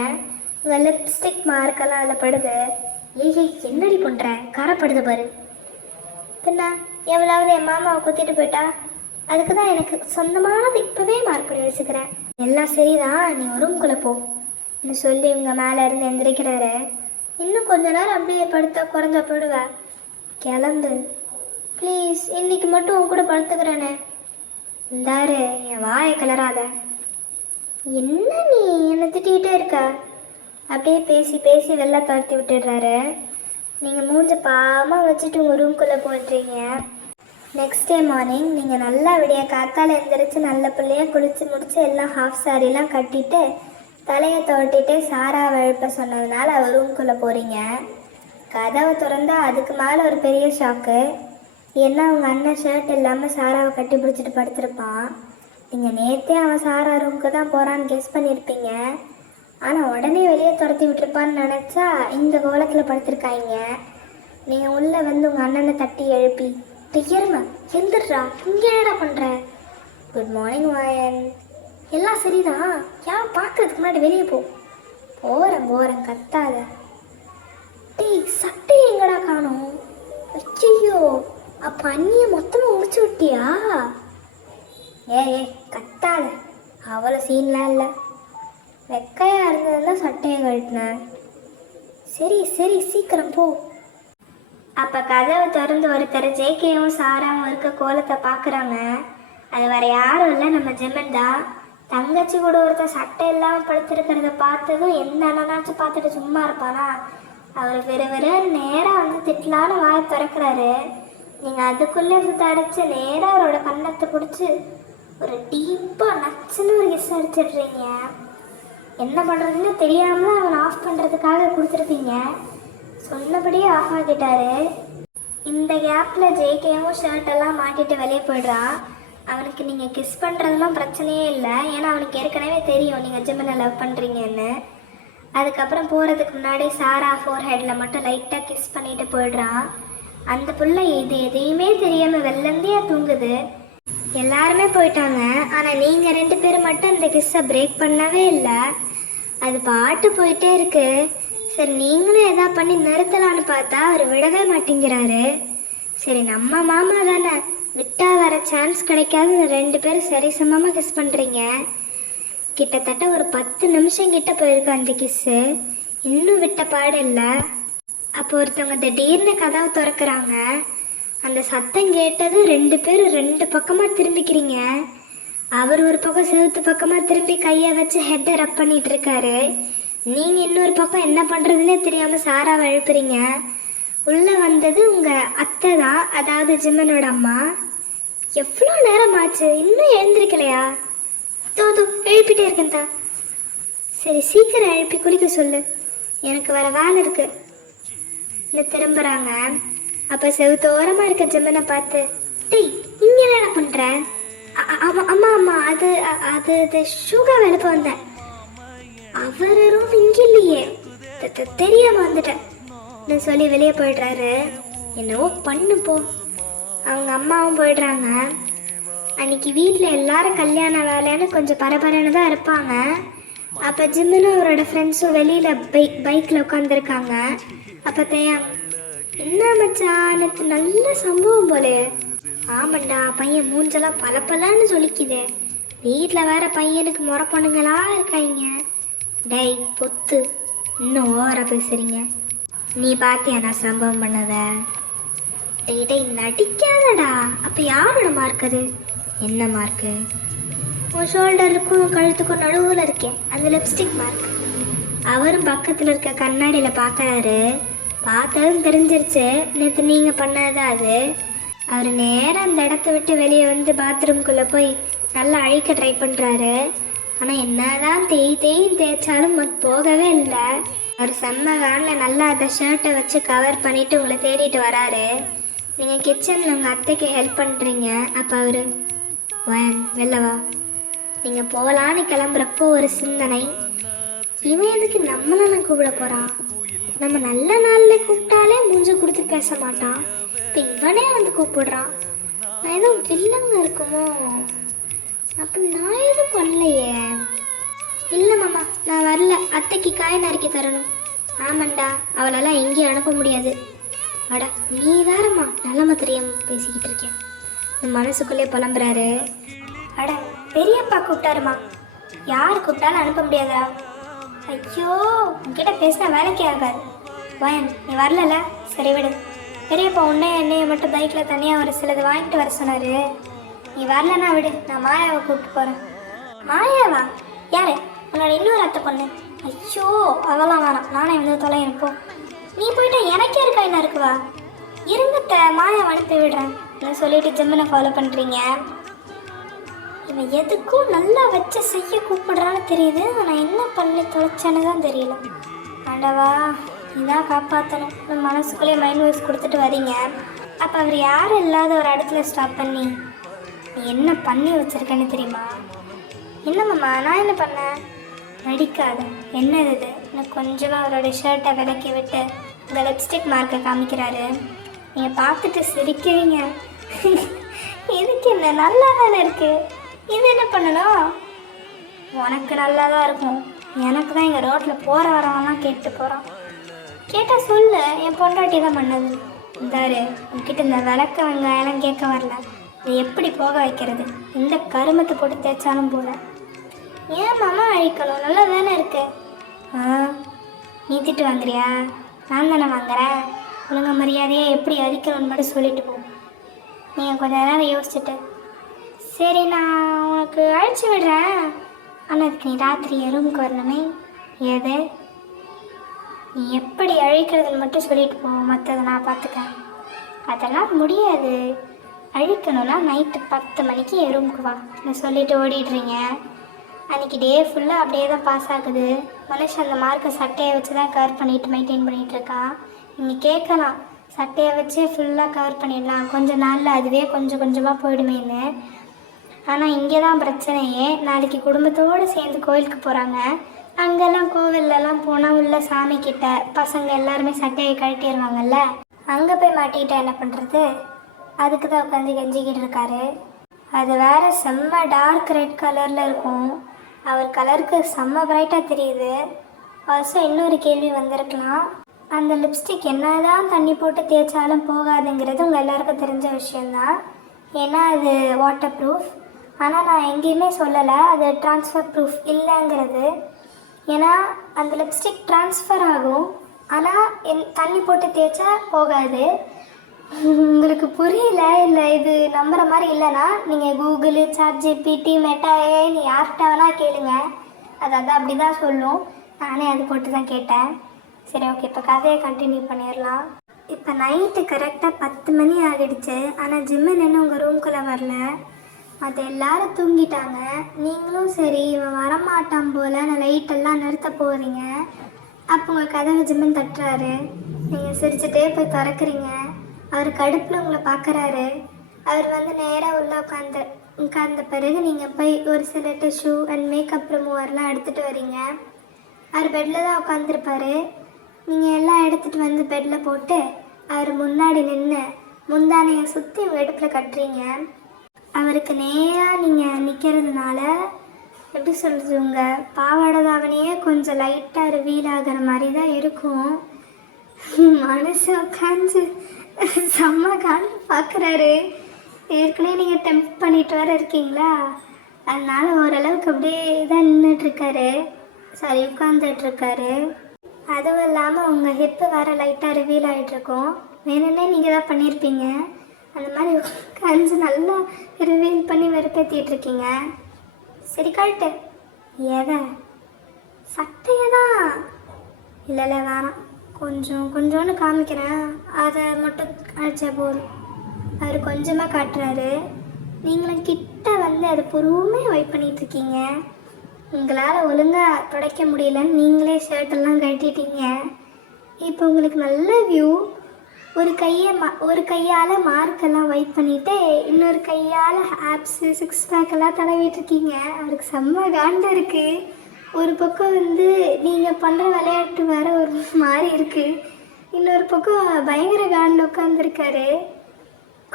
உங்கள் லிப்ஸ்டிக் மார்க்கெல்லாம் அதில் படுது. ஏய் என்னடி பண்ணுற, கரைப்படுது பாரு. பின்ன எவ்வளவு என் மாமாவை குத்திட்டு போயிட்டா, அதுக்கு தான் எனக்கு சொந்தமானது இப்போவே மார்க் பண்ணி வச்சுக்கிறேன். எல்லாம் சரிதான், நீ ரூம்குள்ளே போன்னு சொல்லி உங்கள் மேலே இருந்து எந்திரிக்கிறாரு. இன்னும் கொஞ்ச நேரம் அப்படியே படுத்த குறைஞ்ச போடுவேன். கிளம்பு ப்ளீஸ், இன்னைக்கு மட்டும் உன் கூட படுத்துக்கிறேனே. இந்தாரு, என் வாயை கிளறாத. என்ன நீ என்னை திட்டிகிட்டே இருக்க? அப்படியே பேசி பேசி வெளில துரத்தி விட்டுடுறாரு. நீங்கள் மூஞ்ச பாவமாக வச்சுட்டு உங்கள் ரூம்குள்ளே போட்டுறீங்க. நெக்ஸ்ட் டே மார்னிங் நீங்கள் நல்லா விடிய காத்தால் எழுந்திரிச்சு நல்ல பிள்ளையாக குளித்து முடித்து எல்லாம் ஹாஃப் சாரிலாம் கட்டிட்டு தலையை தோட்டிட்டு சாராவை எழுப்ப சொன்னதுனால அவர் ரூம்குள்ளே போகிறீங்க. கதவை திறந்தா அதுக்கு மேலே ஒரு பெரிய ஷாக்கு. ஏன்னா அவங்க அண்ணன் ஷர்ட் இல்லாமல் சாராவை கட்டி பிடிச்சிட்டு படுத்திருப்பான். நீங்கள் நேற்றே அவன் சாரா ரூமுக்கு தான் போகிறான்னு கெஸ் பண்ணியிருப்பீங்க. ஆனால் உடனே வெளியே துரத்தி விட்டுருப்பான்னு நினச்சா இந்த கோலத்தில் படுத்திருக்காங்க. நீங்கள் உள்ளே வந்து உங்கள் அண்ணனை தட்டி எழுப்பி, டியர்மா எந்திரா, இங்கே என்னடா பண்ணுற? குட் மார்னிங் வாயன். எல்லாம் சரிதான், யாரும் பார்க்கறதுக்கு முன்னாடி வெளியே போகிறேன் கத்தாத. டேய் சட்டை எங்கடா காணும்? ஐயோ, அப்போ அண்ணியை மொத்தமாக முடிச்சு விட்டியா? ஏ கத்தாத, அவ்வளோ சீன்லாம் இல்லை. வெக்கையாக இருந்ததுன்னா சட்டையை கழட்டினேன். சரி சீக்கிரம் போ. அப்போ கதவை திறந்து ஒருத்தர் ஜேகேவும் சாராவும் இருக்க கோலத்தை பார்க்குறாங்க. அது வேறு யாரும் இல்லை, நம்ம ஜெமன் தான். தங்கச்சி கூட ஒருத்தர் சட்டை இல்லாமல் படுத்துருக்கிறத பார்த்ததும் எந்த அண்ணனாச்சும் பார்த்துட்டு சும்மா இருப்பானா? அவர் வெறும் நேராக வந்து திட்டலான்னு வாயை திறக்கிறாரு. நீங்கள் அதுக்குள்ளே அடைச்சி நேராக அவரோட கண்ணத்தை பிடிச்சி ஒரு டீப்பாக நச்சுன்னு ஒரு கிஸ் அடிச்சிடுறீங்க. என்ன பண்ணுறதுன்னு தெரியாமல் அவனை ஆஃப் பண்ணுறதுக்காக கொடுத்துருப்பீங்க. சொன்னபடியே ஆஃப் ஆகிட்டாரு. இந்த கேப்பில் ஜேகேவும் ஷர்ட்டெல்லாம் மாட்டிட்டு வெளியே போய்ட்றான். அவனுக்கு நீங்கள் கிஸ் பண்ணுறதுலாம் பிரச்சனையே இல்லை, ஏன்னா அவனுக்கு ஏற்கனவே தெரியும் நீங்கள் ஜிம்மனை லவ் பண்ணுறீங்கன்னு. அதுக்கப்புறம் போகிறதுக்கு முன்னாடி சாரா ஃபோர் ஹெட்டில் மட்டும் லைட்டாக கிஸ் பண்ணிட்டு போய்ட்றான். அந்த பிள்ளை எதையுமே தெரியாமல் வெள்ளந்தியாக தூங்குது. எல்லாருமே போயிட்டாங்க, ஆனால் நீங்கள் 2 பேர் மட்டும் அந்த கிஸ்ஸை பிரேக் பண்ணவே இல்லை. அது பாட்டு போயிட்டே இருக்கு. சரி நீங்களும் எதா பண்ணி நிறுத்தலான்னு பார்த்தா அவர் விடவே மாட்டேங்கிறாரு. சரி நம்ம மாமா தானே, விட்டா வர சான்ஸ் கிடைக்காது. 2 பேரும் சரிசமமாக கிஸ் பண்ணுறீங்க. கிட்டத்தட்ட ஒரு 10 நிமிஷம் கிட்ட போயிருக்கு அந்த கிஸ்ஸு. இன்னும் விட்ட பாடு இல்லை. அப்போ ஒருத்தவங்க திடீர்னு கதவை திறக்கிறாங்க. அந்த சத்தம் கேட்டது 2 பேரும் 2 பக்கமாக திரும்பிக்கிறீங்க. அவர் ஒரு பக்கம் செவுத்து பக்கமாக திரும்பி கையை வச்சு ஹெட்டை ரப் பண்ணிட்டு இருக்காரு. நீங்கள் இன்னொரு பக்கம் என்ன பண்ணுறதுன்னே தெரியாமல் சாராவை எழுப்புறீங்க. உள்ளே வந்தது உங்கள் அத்தை தான், அதாவது ஜிம்மனோட அம்மா. எவ்வளோ நேரம் ஆச்சு, இன்னும் எழுந்திருக்கலையா? தோது எழுப்பிட்டே இருக்கேன் தான். சரி சீக்கிரம் எழுப்பி குளிக்க சொல்லு, எனக்கு வேறு வேலை இருக்கு. இன்னும் திரும்புகிறாங்க. அப்போ செவுத்தோரமாக இருக்க ஜிம்மனை பார்த்து, டேய் இங்கே என்ன பண்ணுற? அம்மா அது அது அது ஷூகா எழுப்ப வந்தேன். அவரும் இங்கே இல்லையே, தெரியாமல் வந்துட்டேன் சொல்லி வெளியே போயிடுறாரு. என்னவோ பண்ணு போ. அவங்க அம்மாவும் போயிடுறாங்க. அன்னைக்கு வீட்டில் எல்லாரும் கல்யாண வேலைன்னு கொஞ்சம் பரபரன்னு தான் இருப்பாங்க. அப்போ ஜிம்மிலும் அவரோட ஃப்ரெண்ட்ஸும் வெளியில் பைக்கில் உட்காந்துருக்காங்க. அப்போ தேயா, என்ன மச்சான் எனக்கு நல்ல சம்பவம் போலே. ஆமாண்டா, பையன் மூஞ்செல்லாம் பலப்பலன்னு சொல்லிக்குதே. வீட்டில் வேற பையனுக்கு முறை பொண்ணுங்களா இருக்காங்க. டேய் பொத்து, இன்னும் ஓவராக பேசுகிறீங்க. நீ பார்த்தியா நான் சம்பவம் பண்ணத? டேய் நடிக்காதடா. அப்போ யாரோட மார்க் அது? என்ன மார்க்கு? உன் ஷோல்டருக்கும் கழுத்துக்கும் நடுவில் இருக்கேன் அந்த லிப்ஸ்டிக் மார்க். அவரும் பக்கத்தில் இருக்க கண்ணாடியில் பார்க்குறாரு. பார்த்ததும் தெரிஞ்சிருச்சு நேற்று நீங்கள் பண்ணது அது. அவர் நேராக அந்த இடத்த விட்டு வெளியே வந்து பாத்ரூம்குள்ளே போய் நல்லா அழிக்க ட்ரை பண்ணுறாரு. ஆனால் என்னதான் தேய்ச்சாலும் அது போகவே இல்லை. அவர் செம்ம காலில் நல்லா அந்த ஷர்ட்டை வச்சு கவர் பண்ணிவிட்டு உங்களை தேடிட்டு வராரு. நீங்கள் கிச்சனில் உங்கள் அத்தைக்கு ஹெல்ப் பண்ணுறீங்க. அப்போ அவர் வெளில வா. நீங்கள் போகலான்னு கிளம்புறப்போ ஒரு சிந்தனை, இவன் எதுக்கு நம்மளாம் கூப்பிட போகிறான்? நம்ம நல்ல நாளில் கூப்பிட்டாலே மூஞ்ச கொடுத்து பேச மாட்டான். இப்போ இவனே வந்து கூப்பிடுறான். நான் எதுவும் வில்லங்க இருக்குமோ? அப்போ நான் எதுவும் பண்ணலையே. இல்லை மாமா, நான் வரல. அத்தைக்கு காய நறுக்கி தரணும். ஆமாண்டா, அவளெல்லாம் எங்கேயும் அனுப்ப முடியாது. அடா நீ வேறம்மா, நல்லம்மா தெரியாமல் பேசிக்கிட்டு இருக்கேன். என் மனசுக்குள்ளே புலம்புறாரு. அட பெரியப்பா கூப்பிட்டாருமா, யார் கூப்பிட்டாலும் அனுப்ப முடியாதா? ஐயோ, உன்கிட்ட பேசினா வேலைக்கே ஆகாது. வயன் நீ வரல, சரி விடு. பெரியப்பா என்னைய மட்டும் பைக்கில் தனியாக ஒரு சிலது வாங்கிட்டு வர சொன்னார். நீ வரலன்னா விடு, நான் மாயாவை கூப்பிட்டு போகிறேன். மாயாவா? யாரு? உன்னோட இன்னொரு அத்தை பொண்ணு. ஐயோ அவெல்லாம் வேணாம், நானே வந்து தொலையிருப்போம். நீ போயிட்டா எனக்கே இருக்கா என்ன இருக்குவா? இருங்கத்த, மாயாவை அனுப்பி விடுறேன். நான் சொல்லிட்டு ஜிம்மனை ஃபாலோ பண்ணுறீங்க. இவன் எதுக்கும் நல்லா வச்சு செய்ய கூப்பிடுறான்னு தெரியுது. ஆனால் என்ன பண்ணி தொலைச்சான்னு தான் தெரியல. ஆண்டவா இதான் காப்பாற்றணும். மனசுக்குள்ளே மைண்ட் வாய்ஸ் கொடுத்துட்டு வரீங்க. அப்போ அவர் யாரும் இல்லாத ஒரு இடத்துல ஸ்டாப் பண்ணி, நீ என்ன பண்ணி வச்சுருக்கேன்னு தெரியுமா? என்னம்மாம்மா, நான் என்ன பண்ணேன்? நடிக்காத. என்ன இது? இன்னும் கொஞ்சமாக அவரோட ஷர்ட்டை விலக்கி விட்டு இந்த லிப்ஸ்டிக் மார்க்கை காமிக்கிறாரு. நீங்கள் பார்த்துட்டு சிரிக்கிறீங்க. இதுக்கு என்ன, நல்லா தானே இருக்குது. இது என்ன பண்ணணும்? உனக்கு நல்லா தான் இருக்கும். எனக்கு தான் இங்கே ரோட்டில் போகிற வரவெல்லாம் கேட்டு போகிறான். கேட்டால் சொல்லு, என் பொண்டாட்டி தான் பண்ணது. இந்தாரு, உன்கிட்ட இந்த விளக்க வெங்காயம்லாம் கேட்க வரல. இதை எப்படி போக வைக்கிறது? இந்த கருமத்தை போட்டு தேய்ச்சாலும் போல. ஏன் மாமா அழிக்கணும்? நல்லா தானே இருக்கு. நீ திட்டு வாங்குறியா? நான் தானே வாங்குறேன். ஒழுங்க மரியாதையை எப்படி அழிக்கணும்னு மட்டும் சொல்லிட்டு போ. நீங்கள் கொஞ்சம் நேரம் யோசிச்சுட்டு, சரி நான் உனக்கு அழைச்சி விடுறேன். ஆனால் அதுக்கு நீ ராத்திரி ரூமுக்கு வரணுமே. எது? நீ எப்படி அழிக்கிறதுன்னு மட்டும் சொல்லிட்டு போ, மற்றதை நான் பார்த்துக்கேன். அதெல்லாம் முடியாது. அழிக்கணும்னா நைட்டு 10 மணிக்கு என் ரூமுக்கு வா. நான் சொல்லிவிட்டு ஓடிடுறீங்க. அன்றைக்கி டே ஃபுல்லாக அப்படியே தான் பாஸ் ஆகுது. மனுஷன் அந்த மார்க்கை சட்டையை வச்சு தான் கவர் பண்ணிட்டு மெயின்டைன் பண்ணிகிட்ருக்கான். நீங்கள் கேட்கலாம், சட்டையை வச்சு ஃபுல்லாக கவர் பண்ணிடலாம், கொஞ்சம் நாளில் அதுவே கொஞ்சம் கொஞ்சமாக போயிடுமேன்னு. ஆனால் இங்கே தான் பிரச்சனையே. நாளைக்கு குடும்பத்தோடு சேர்ந்து கோயிலுக்கு போகிறாங்க. அங்கெல்லாம் கோவிலெலாம் போனால் உள்ள சாமிக்கிட்ட பசங்க எல்லாருமே சட்டையை கழட்டிடுவாங்கல்ல. அங்கே போய் மாட்டிக்கிட்டா என்ன பண்ணுறது? அதுக்கு தான் உட்காந்து கெஞ்சிக்கிட்டு இருக்காரு. அது வேறு செம்ம டார்க் ரெட் கலரில் இருக்கும். அவர் கலருக்கு செம்ம பிரைட்டாக தெரியுது. ஆல்சோ இன்னொரு கேள்வி வந்திருக்கலாம், அந்த லிப்ஸ்டிக் என்ன தான் தண்ணி போட்டு தேய்ச்சாலும் போகாதுங்கிறது உங்கள் எல்லாருக்கும் தெரிஞ்ச விஷயந்தான். ஏன்னா அது வாட்டர் ப்ரூஃப். ஆனால் நான் எங்கேயுமே சொல்லலை அது ட்ரான்ஸ்ஃபர் ப்ரூஃப் இல்லைங்கிறது. ஏன்னா அந்த லிப்ஸ்டிக் ட்ரான்ஸ்ஃபர் ஆகும், ஆனால் தண்ணி போட்டு தேய்ச்சா போகாது. உங்களுக்கு புரியல இல்லை இது நம்புகிற மாதிரி இல்லைன்னா நீங்கள் கூகுளு, ChatGPT, மெட்டா ஏஐன்னு யார்கிட்ட வேணால் கேளுங்க. அது அப்படி தான் சொல்லும். நானே அது போட்டு தான் கேட்டேன். சரி ஓகே, இப்போ கதையை கண்டினியூ பண்ணிடலாம். இப்போ நைட்டு கரெக்டாக 10 மணி ஆகிடுச்சு. ஆனால் ஜிம்மன் இன்னும் உங்கள் ரூம்குள்ளே வரல. மற்ற எல்லாரும் தூங்கிட்டாங்க. நீங்களும் சரி இவன் வரமாட்டான் போல் நான் லைட்டெல்லாம் நிறுத்த போகிறீங்க. அப்போ உங்கள் கதவை ஜிம்மன் தட்டுறாரு. நீங்கள் சிரிச்சுட்டே போய் திறக்கிறீங்க. அவர் கடுப்பில் உங்களை பார்க்குறாரு. அவர் வந்து நேராக உள்ளே உட்கார்ந்த பிறகு நீங்கள் போய் ஒரு சில டிஷ்யூ அண்ட் மேக்கப் ரிமூவர்லாம் எடுத்துகிட்டு வரீங்க. அவர் பெட்டில் தான் உட்காந்துருப்பார். நீங்கள் எல்லாம் எடுத்துகிட்டு வந்து பெட்டில் போட்டு அவர் முன்னாடி நின்று முந்தானையை சுற்றி உங்கள் இடுப்பில் கட்டுறீங்க. அவருக்கு நேராக நீங்கள் நிற்கிறதுனால எப்படி சொல்கிறது, உங்கள் பாவாடை தாவணியே கொஞ்சம் லைட்டாக ரிவீல் ஆகிற மாதிரி தான் இருக்கும். மனசு உட்காந்து செம்ம கால் பார்க்குறாரு. ஏற்கனவே நீங்கள் டெம்ப் பண்ணிட்டு வர இருக்கீங்களா, அதனால் ஓரளவுக்கு அப்படியே தான் நின்றுட்டுருக்காரு. சாரி, உட்காந்துட்ருக்காரு. அதுவும் இல்லாமல் உங்கள் ஹிப்பு வேறு லைட்டாக ரிவீல் ஆகிட்ருக்கும். வேணுன்னே நீங்கள் தான் பண்ணியிருப்பீங்க. அந்த மாதிரி உட்காந்து நல்லா ரிவீல் பண்ணி வெறுப்பேற்றிட்டுருக்கீங்க. சரி கழட்டு. எதை? சட்டையை தான். இல்லை வேணாம், கொஞ்சோன்னு காமிக்கிறேன், அதை மட்டும் அழைச்சா போதும். அவர் கொஞ்சமாக காட்டுறாரு. நீங்களும் கிட்ட வந்து அதை பொறுமையாக வெயிட் பண்ணிகிட்ருக்கீங்க. உங்களால் ஒழுங்காக துடைக்க முடியலன்னு நீங்களே ஷர்ட்டெல்லாம் கட்டிட்டீங்க. இப்போ உங்களுக்கு நல்ல வியூ. ஒரு கையால் மார்க்கெல்லாம் வைப் பண்ணிவிட்டு இன்னொரு கையால் ஆப்ஸு 6 பேக்கெல்லாம் தடவிட்டுருக்கீங்க. அவருக்கு செம்ம காண்டு இருக்குது. ஒரு பக்கம் வந்து நீங்கள் பண்ணுற விளையாட்டு வேறு ஒரு மாதிரி இருக்குது. இன்னொரு பக்கம் பயங்கர காண்டில் உட்காந்துருக்காரு.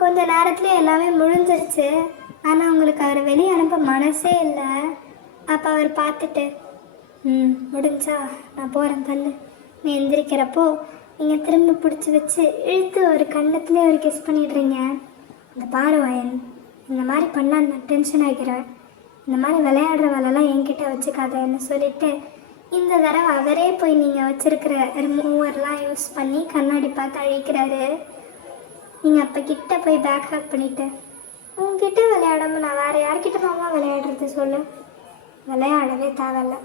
கொஞ்ச நேரத்துலேயே எல்லாமே முடிஞ்சிருச்சு. ஆனால் உங்களுக்கு அவரை வெளியே அனுப்ப மனசே இல்லை. அப்போ அவர் பார்த்துட்டு முடிஞ்சா நான் போகிறேன் தள்ளு. நீ எந்திரிக்கிறப்போ நீங்கள் திரும்ப பிடிச்சி வச்சு இழுத்து ஒரு கண்ணத்துலேயே ஒரு கிஸ் பண்ணிடுறீங்க. இந்த பாரு வயன், இந்த மாதிரி பண்ணால் நான் டென்ஷன் ஆகிக்கிறேன். இந்த மாதிரி விளையாடுற வேலைலாம் என்கிட்ட வச்சுக்காதன்னு சொல்லிவிட்டு இந்த தடவை அவரே போய் நீங்கள் வச்சுருக்கிற ரிமூவர்லாம் யூஸ் பண்ணி கண்ணாடி பார்த்து அழிக்கிறாரு. நீங்கள் அப்போ கிட்ட போய் பேக் ஹேக் பண்ணிவிட்டு உங்ககிட்ட விளையாடாமல் நான் வேறு யார்கிட்ட மாமா விளையாடுறது சொல்லு. விளையாடவே தேவையில்ல,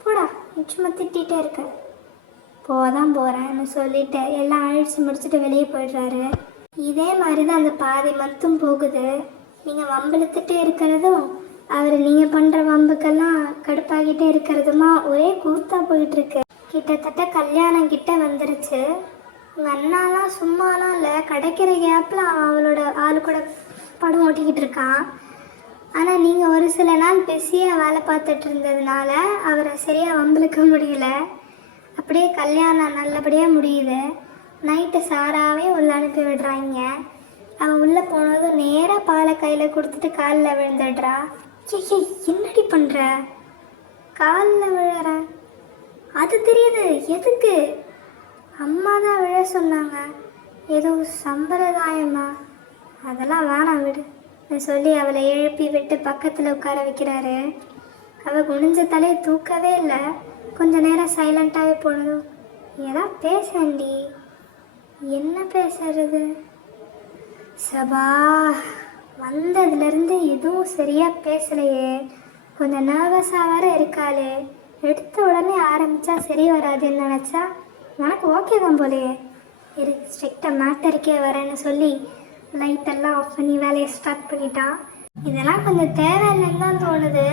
போடா, சும்மா திட்டிகிட்டே இருக்கேன். போதான் போகிறேன்னு சொல்லிவிட்டு எல்லாம் அழிச்சு முடிச்சுட்டு வெளியே போய்ட்றாரு. இதே மாதிரி தான் அந்த பாதி மந்த்தும் போகுது. நீங்கள் வம்பிழுத்துட்டே இருக்கிறதும் அவர் நீங்கள் பண்ணுற வம்புக்கெல்லாம் கடுப்பாகிட்டே இருக்கிறதுமா ஒரே கூத்தா போயிட்டுருக்கு. கிட்டத்தட்ட கல்யாணம் கிட்ட வந்துருச்சு. உங்கள் அண்ணாலாம் சும்மாலாம் இல்லை, கிடைக்கிற கேப்பில் அவளோட ஆளு கூட படம் ஓட்டிக்கிட்டு இருக்கான். ஆனால் நீங்கள் ஒரு சில நாள் பிஸியாக வேலை பார்த்துட்டு இருந்ததுனால அவரை சரியாக வம்பிழுக்க முடியல. அப்படியே கல்யாணம் நல்லபடியாக முடியுது. நைட்டு சாராவே உள்ள அனுப்பி விடுறாங்க. அவன் உள்ளே போனதும் நேராக பாலை கையில் கொடுத்துட்டு காலில் விழுந்துடுறா. ஏய் என்னடி பண்ணுற? காலில் விழுற? அது தெரியுது, எதுக்கு? அம்மா தான் விழ சொன்னாங்க. ஏதோ சம்பிரதாயமா? அதெல்லாம் வேணாம் விடு சொல்லி அவளை எழுப்பி விட்டு பக்கத்தில் உட்கார வைக்கிறாரு. அவள் குனிஞ்ச தலையை தூக்கவே இல்லை. கொஞ்ச நேரம் சைலண்ட்டாகவே போனதும் ஏதா பேசண்டி. என்ன பேசுறது? சபா, வந்ததுலேருந்து எதுவும் சரியாக பேசலையே. கொஞ்சம் நர்வஸாக வேறு இருக்காளே. எடுத்த உடனே ஆரம்பித்தா சரி வராதுன்னு நினச்சா உனக்கு ஓகே தான் போலையே. இரு, ஸ்ட்ரிக்டாக மேட்டருக்கே வரேன்னு சொல்லி லைட்டெல்லாம் ஆஃப் பண்ணி வேலையை ஸ்டார்ட் பண்ணிட்டான். இதெல்லாம் கொஞ்சம் தேவையில்லைன்னு தான் தோணுது.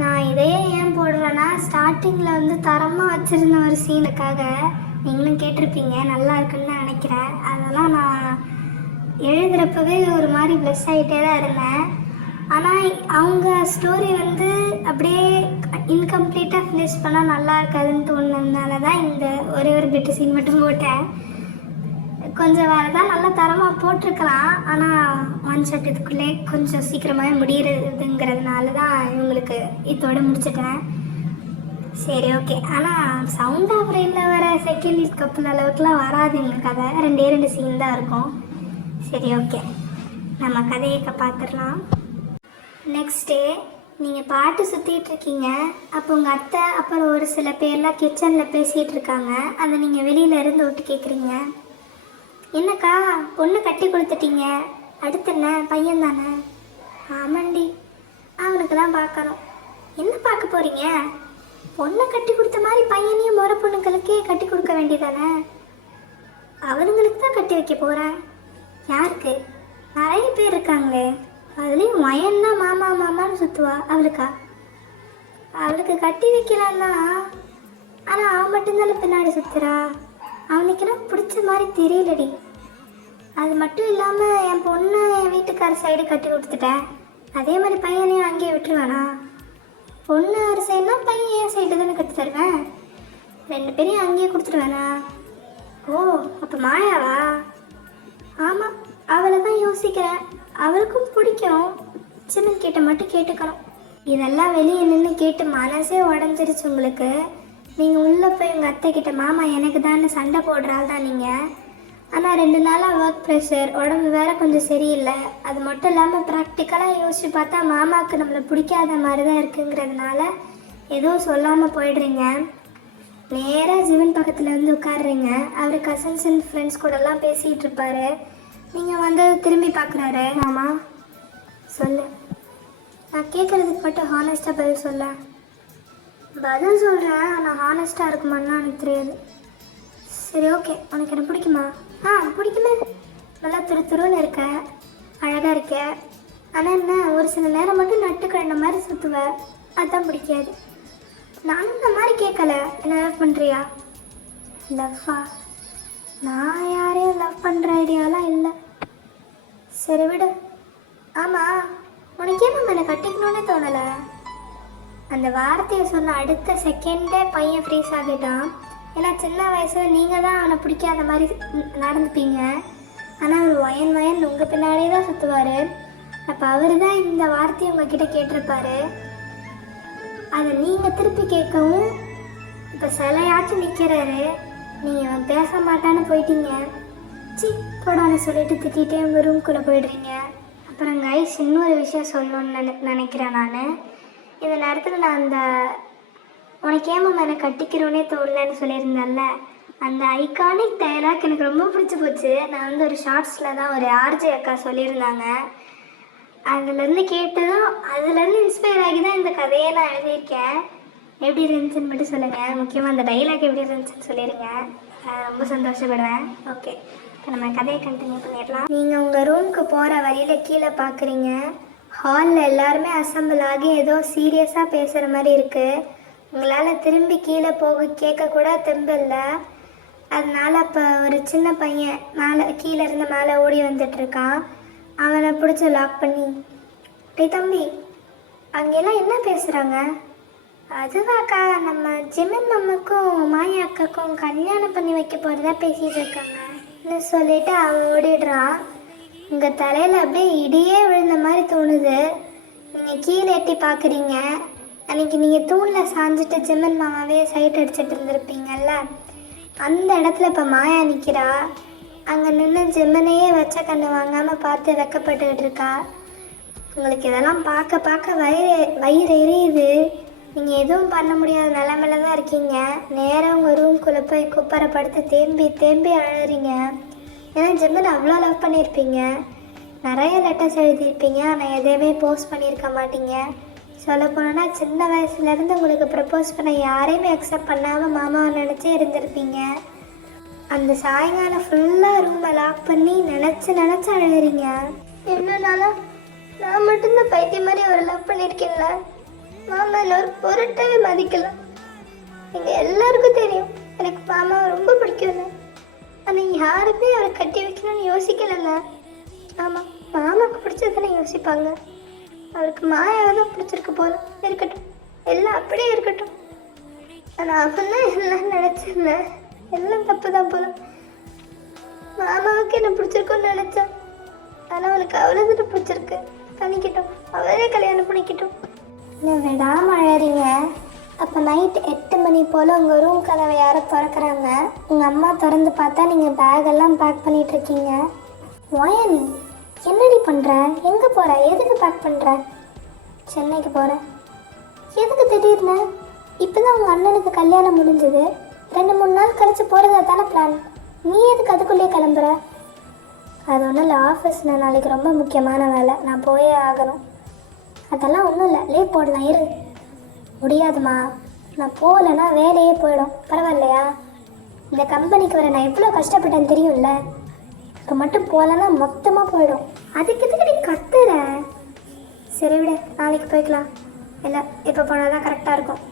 நான் இதையே ஏன் போடுறேன்னா, ஸ்டார்டிங்கில் வந்து தரமாக வச்சுருந்த ஒரு சீனுக்காக நீங்களும் கேட்டிருப்பீங்க, நல்லா இருக்குன்னு நினைக்கிறேன். அதெல்லாம் நான் எழுதுகிறப்பவே ஒரு மாதிரி ப்ளஸ் ஆகிட்டே தான் இருந்தேன். ஆனால் அவங்க ஸ்டோரி வந்து அப்படியே இன்கம்ப்ளீட்டாக ஃபினிஷ் பண்ணால் நல்லா இருக்காதுன்னு தோணுனதுனால தான் இந்த ஒரே ஒரு பிட்டு சீன் மட்டும் போட்டேன். கொஞ்சம் வேறு தான் நல்லா தரமாக போட்டிருக்கலாம். ஆனால் ஒன் ஷாட் இதுக்குள்ளே கொஞ்சம் சீக்கிரமாகவே முடிகிறதுங்கிறதுனால தான் இவங்களுக்கு இதோடு முடிச்சிட்டேன். சரி ஓகே. ஆனால் சவுண்ட் ஆஃப் ரெயினில் வர செகண்ட் கப்பல் அளவுக்குலாம் வராது எங்கள் கதை. 2 சீன் தான் இருக்கும். சரி ஓகே, நம்ம கதையை பார்த்துடலாம். நெக்ஸ்ட் டே நீங்கள் பாட்டு சுற்றிட்டு இருக்கீங்க. அப்போ உங்கள் அத்தை அப்புறம் ஒரு சில பேர்லாம் கிச்சனில் பேசிகிட்டு இருக்காங்க. அதை நீங்கள் வெளியில இருந்து விட்டு கேட்குறீங்க. என்னக்கா, பொண்ணு கட்டி கொடுத்துட்டீங்க, அடுத்து என்ன, பையன் தானே? ஆமாண்டி, அவனுக்கு தான் பார்க்கணும். என்ன பார்க்க போகிறீங்க? பொண்ணை கட்டி கொடுத்த மாதிரி பையனையும் முறை பொண்ணுங்களுக்கே கட்டி கொடுக்க வேண்டியதானே? அவனுங்களுக்கு தான் கட்டி வைக்க போகிறேன். யாருக்கு? நிறைய பேர் இருக்காங்களே. அதுலேயும் மயன்னா மாமா மாமான்னு சுற்றுவா. அவளுக்கு கட்டி வைக்கலான்னா, ஆனால் அவன் மட்டும்தானே பின்னாடி சுற்றுறா. அவனுக்கெல்லாம் பிடிச்ச மாதிரி தெரியலடி. அது மட்டும் இல்லாமல் என் பொண்ணை என் வீட்டுக்கார சைடு கட்டி கொடுத்துட்டேன். அதே மாதிரி பையனையும் அங்கேயே விட்டுருவானா? பொண்ணு ஒரு சைடுனா பையன் என் சைடு தானே கட்டி தருவேன். 2 பேரையும் அங்கேயே கொடுத்துருவேனா? ஓ, அப்போ மாயாவா? ஆமாம், அவளை தான் யோசிக்கிறேன். அவளுக்கும் பிடிக்கும். சின்னன் கிட்ட மட்டும் கேட்டுக்கணும். இதெல்லாம் வெளியே நின்று கேட்டு மனசே உடஞ்சிருச்சு உங்களுக்கு. நீங்கள் உள்ளே போய் உங்கள் அத்தை கிட்ட மாமா எனக்கு தான் சண்டை போடுறாள் தான் நீங்கள். ஆனால் 2 நாளாக ஒர்க் ப்ரெஷர், உடம்பு வேறு கொஞ்சம் சரியில்லை. அது மட்டும் இல்லாமல் ப்ராக்டிக்கலாக யோசிச்சு பார்த்தா மாமாவுக்கு நம்மளை பிடிக்காத மாதிரி தான் இருக்குங்கிறதுனால எதுவும் சொல்லாமல் போயிடுறீங்க. நேராக ஜீவன் பக்கத்தில் வந்து உட்காடுறீங்க. அவர் கசின்ஸ் அண்ட் ஃப்ரெண்ட்ஸ் கூடலாம் பேசிகிட்டு இருப்பார். நீங்கள் வந்து திரும்பி பார்க்குறாரு. மாமா சொல்லு, நான் கேட்குறதுக்கு மட்டும் ஹானஸ்ட்டாக பதில் சொல்ல. பதில் சொல்கிறேன், ஆனால் ஹானஸ்ட்டாக இருக்குமான்னு எனக்கு தெரியாது. சரி ஓகே, உனக்கு என்ன பிடிக்குமா? பிடிக்குமே. நல்லா துரு துருன்னு இருக்க, அழகாக இருக்க. ஆனால் என்ன, ஒரு சில நேரம் மட்டும் நட்டு கண்ண மாதிரி சுற்றுவேன், அதுதான் பிடிக்காது. நான் அந்த மாதிரி கேட்கல. என்ன லவ் பண்ணுறியா? லவ்வா? நான் யாரையும் லவ் பண்ணுற ஐடியாலாம் இல்லை. சரி விடு. ஆமாம், உனக்கே நம்ம என்னை கட்டிக்கணும்னு தோணலை? அந்த வார்த்தையை சொன்ன அடுத்த செகண்டே பையன் ஃப்ரீஸ் ஆகிட்டான். ஏன்னா சின்ன வயசில் நீங்கள் தான் அவனை பிடிக்காத மாதிரி நடந்துப்பீங்க. ஆனால் அவர் வயன் உங்கள் பின்னாடியே தான் சுற்றுவார். அப்போ அவர் தான் இந்த வார்த்தையை உங்ககிட்ட கேட்டிருப்பாரு. அதை நீங்கள் திருப்பி கேட்கவும் இப்போ சிலையாச்சும் நிற்கிறாரு. நீங்கள் அவன் பேச மாட்டான்னு போயிட்டீங்க. சி போடான்னு சொல்லிட்டு திட்டிகிட்டே உங்கள் ரூம்குள்ளே போயிடுறீங்க. அப்புறம் கைஸ், இன்னொரு விஷயம் சொல்லணும்னு நினைக்கிறேன். நான் இந்த நேரத்தில் நான் அந்த உனக்கு ஏமா என்னை கட்டிக்கிறோன்னே தோணலன்னு சொல்லியிருந்தேன்ல, அந்த ஐகானிக் டயலாக் எனக்கு ரொம்ப பிடிச்சி போச்சு. நான் ஒரு ஷார்ட்ஸில் தான் ஒரு ஆர்ஜே அக்கா சொல்லியிருந்தாங்க. அதுலேருந்து கேட்டதும் அதுலேருந்து இன்ஸ்பயர் ஆகி தான் இந்த கதையை நான் எழுதியிருக்கேன். எப்படி இருந்துச்சுன்னு மட்டும் சொல்லுங்கள். முக்கியமாக அந்த டைலாக் எப்படி இருந்துச்சுன்னு சொல்லிடுங்க. ரொம்ப சந்தோஷப்படுவேன். ஓகே, இப்போ நம்ம கதையை கண்டினியூ பண்ணிடலாம். நீங்கள் உங்கள் ரூமுக்கு போகிற வழியில் கீழே பார்க்குறீங்க. ஹாலில் எல்லாருமே அசம்பிள் ஆகி ஏதோ சீரியஸாக பேசுகிற மாதிரி இருக்குது. உங்களால் திரும்பி கீழே போக கேட்கக்கூட தெம்பு இல்லை. அதனால் அப்போ ஒரு சின்ன பையன் கீழே இருந்து மேலே ஓடி வந்துட்டுருக்கான். அவனை பிடிச்சி லாக் பண்ணி, டே தம்பி, அங்கெல்லாம் என்ன பேசுகிறாங்க? அதுவாக்கா, நம்ம ஜிமின் அம்மாக்கும் மாயா அக்காக்கும் கல்யாணம் பண்ணி வைக்க போகிறதா பேசிகிட்டு இருக்காங்க சொல்லிட்டு அவன் ஓடிடுறான். உங்கள் தலையில் அப்படியே இடியே விழுந்த மாதிரி தோணுது. நீங்கள் கீழே எட்டி பார்க்குறீங்க. அன்றைக்கி நீங்கள் தூணில் சாஞ்சிட்டு ஜிமின் மாமாவே சைட் அடிச்சிட்டு இருந்திருப்பீங்கல்ல, அந்த இடத்துல இப்போ மாயா நிற்கிறா. அங்கே நின்று ஜிமினையே வச்ச கண்ணு வாங்காமல் பார்த்து வெக்கப்பட்டுக்கிட்டு இருக்கா. உங்களுக்கு இதெல்லாம் பார்க்க பார்க்க வயிறு எரியுது. நீங்கள் எதுவும் பண்ண முடியாத நிலமையில தான் இருக்கீங்க. நேராக உங்கள் ரூம்குள்ளே போய் குப்பரைப்படுத்து தேம்பி அழறீங்க. ஏன்னா ஜிமின் அவ்வளோ லவ் பண்ணியிருப்பீங்க, நிறைய லெட்டர்ஸ் எழுதியிருப்பீங்க. ஆனால் எதையுமே போஸ்ட் பண்ணியிருக்க மாட்டீங்க. சொல்ல போனோன்னா சின்ன வயசுலேருந்து உங்களுக்கு ப்ரப்போஸ் பண்ண யாரையுமே அக்செப்ட் பண்ணாமல் மாமாவை நினச்சே இருந்திருப்பீங்க. அந்த சாயங்காலம் ஃபுல்லாக ரூமை லாக் பண்ணி நினச்சி அழுகிறீங்க. என்னன்னாலும் நான் மட்டும்தான் பைத்தியம் மாதிரி ஒரு லவ் பண்ணியிருக்கேன்ல, மாமா இன்னொரு பொருட்டாவே மதிக்கலாம். எங்கள் எல்லாருக்கும் தெரியும் எனக்கு மாமாவை ரொம்ப பிடிக்கும்ல. ஆனால் யாருமே அவரை கட்டி வைக்கணும்னு யோசிக்கலைல்ல. ஆமாம், மாமாவுக்கு பிடிச்சதானே யோசிப்பாங்க. அவருக்கு மாயாவை தான் பிடிச்சிருக்கு போல. இருக்கட்டும், எல்லாம் அப்படியே இருக்கட்டும். ஆனால் அவன் தான் எல்லாம் நினச்சிருந்தேன். எல்லாம் தப்பு தான் போல. மாமாவுக்கு என்ன பிடிச்சிருக்குன்னு நினச்சேன். ஆனால் அவனுக்கு அவ்வளோதானே பிடிச்சிருக்கு. பண்ணிக்கிட்டோம், அவரே கல்யாணம் பண்ணிக்கிட்டோம். இன்னும் விடாமல் அழறீங்க. அப்போ நைட் 8 மணி போல் உங்கள் ரூம் கதவை யாரோ திறக்கிறாங்க. உங்கள் அம்மா திறந்து பார்த்தா நீங்கள் பேகெல்லாம் பேக் பண்ணிகிட்ருக்கீங்க. வயன், என்னடி பண்ணுற? எங்கே போகிற? எதுக்கு பேக் பண்ணுற? சென்னைக்கு போகிறேன். எதுக்கு திடீர்னு? இப்போ தான் உங்கள் அண்ணனுக்கு கல்யாணம் முடிஞ்சது. 2-3 நாள் கழித்து போகிறதா தானே பிளான். நீ எதுக்கு அதுக்குள்ளேயே கிளம்புற? அது ஒன்றும் இல்லை, ஆஃபீஸில் நாளைக்கு ரொம்ப முக்கியமான வேலை, நான் போயே ஆகணும். அதெல்லாம் ஒன்றும் இல்லை, லீவ் போடலாம், இரு. முடியாதுமா, நான் போகலைன்னா வேலையே போயிடும். பரவாயில்லையா? இந்த கம்பெனிக்கு வர நான் எவ்வளோ கஷ்டப்பட்டேன்னு தெரியும்ல. இப்போ மட்டும் போகலன்னா மொத்தமாக போயிடும். அதுக்கு எதுக்கு நீ கத்துற? சரி விட, நாளைக்கு போய்க்கலாம். இல்லை, இப்போ போனால் தான் கரெக்டாக இருக்கும்.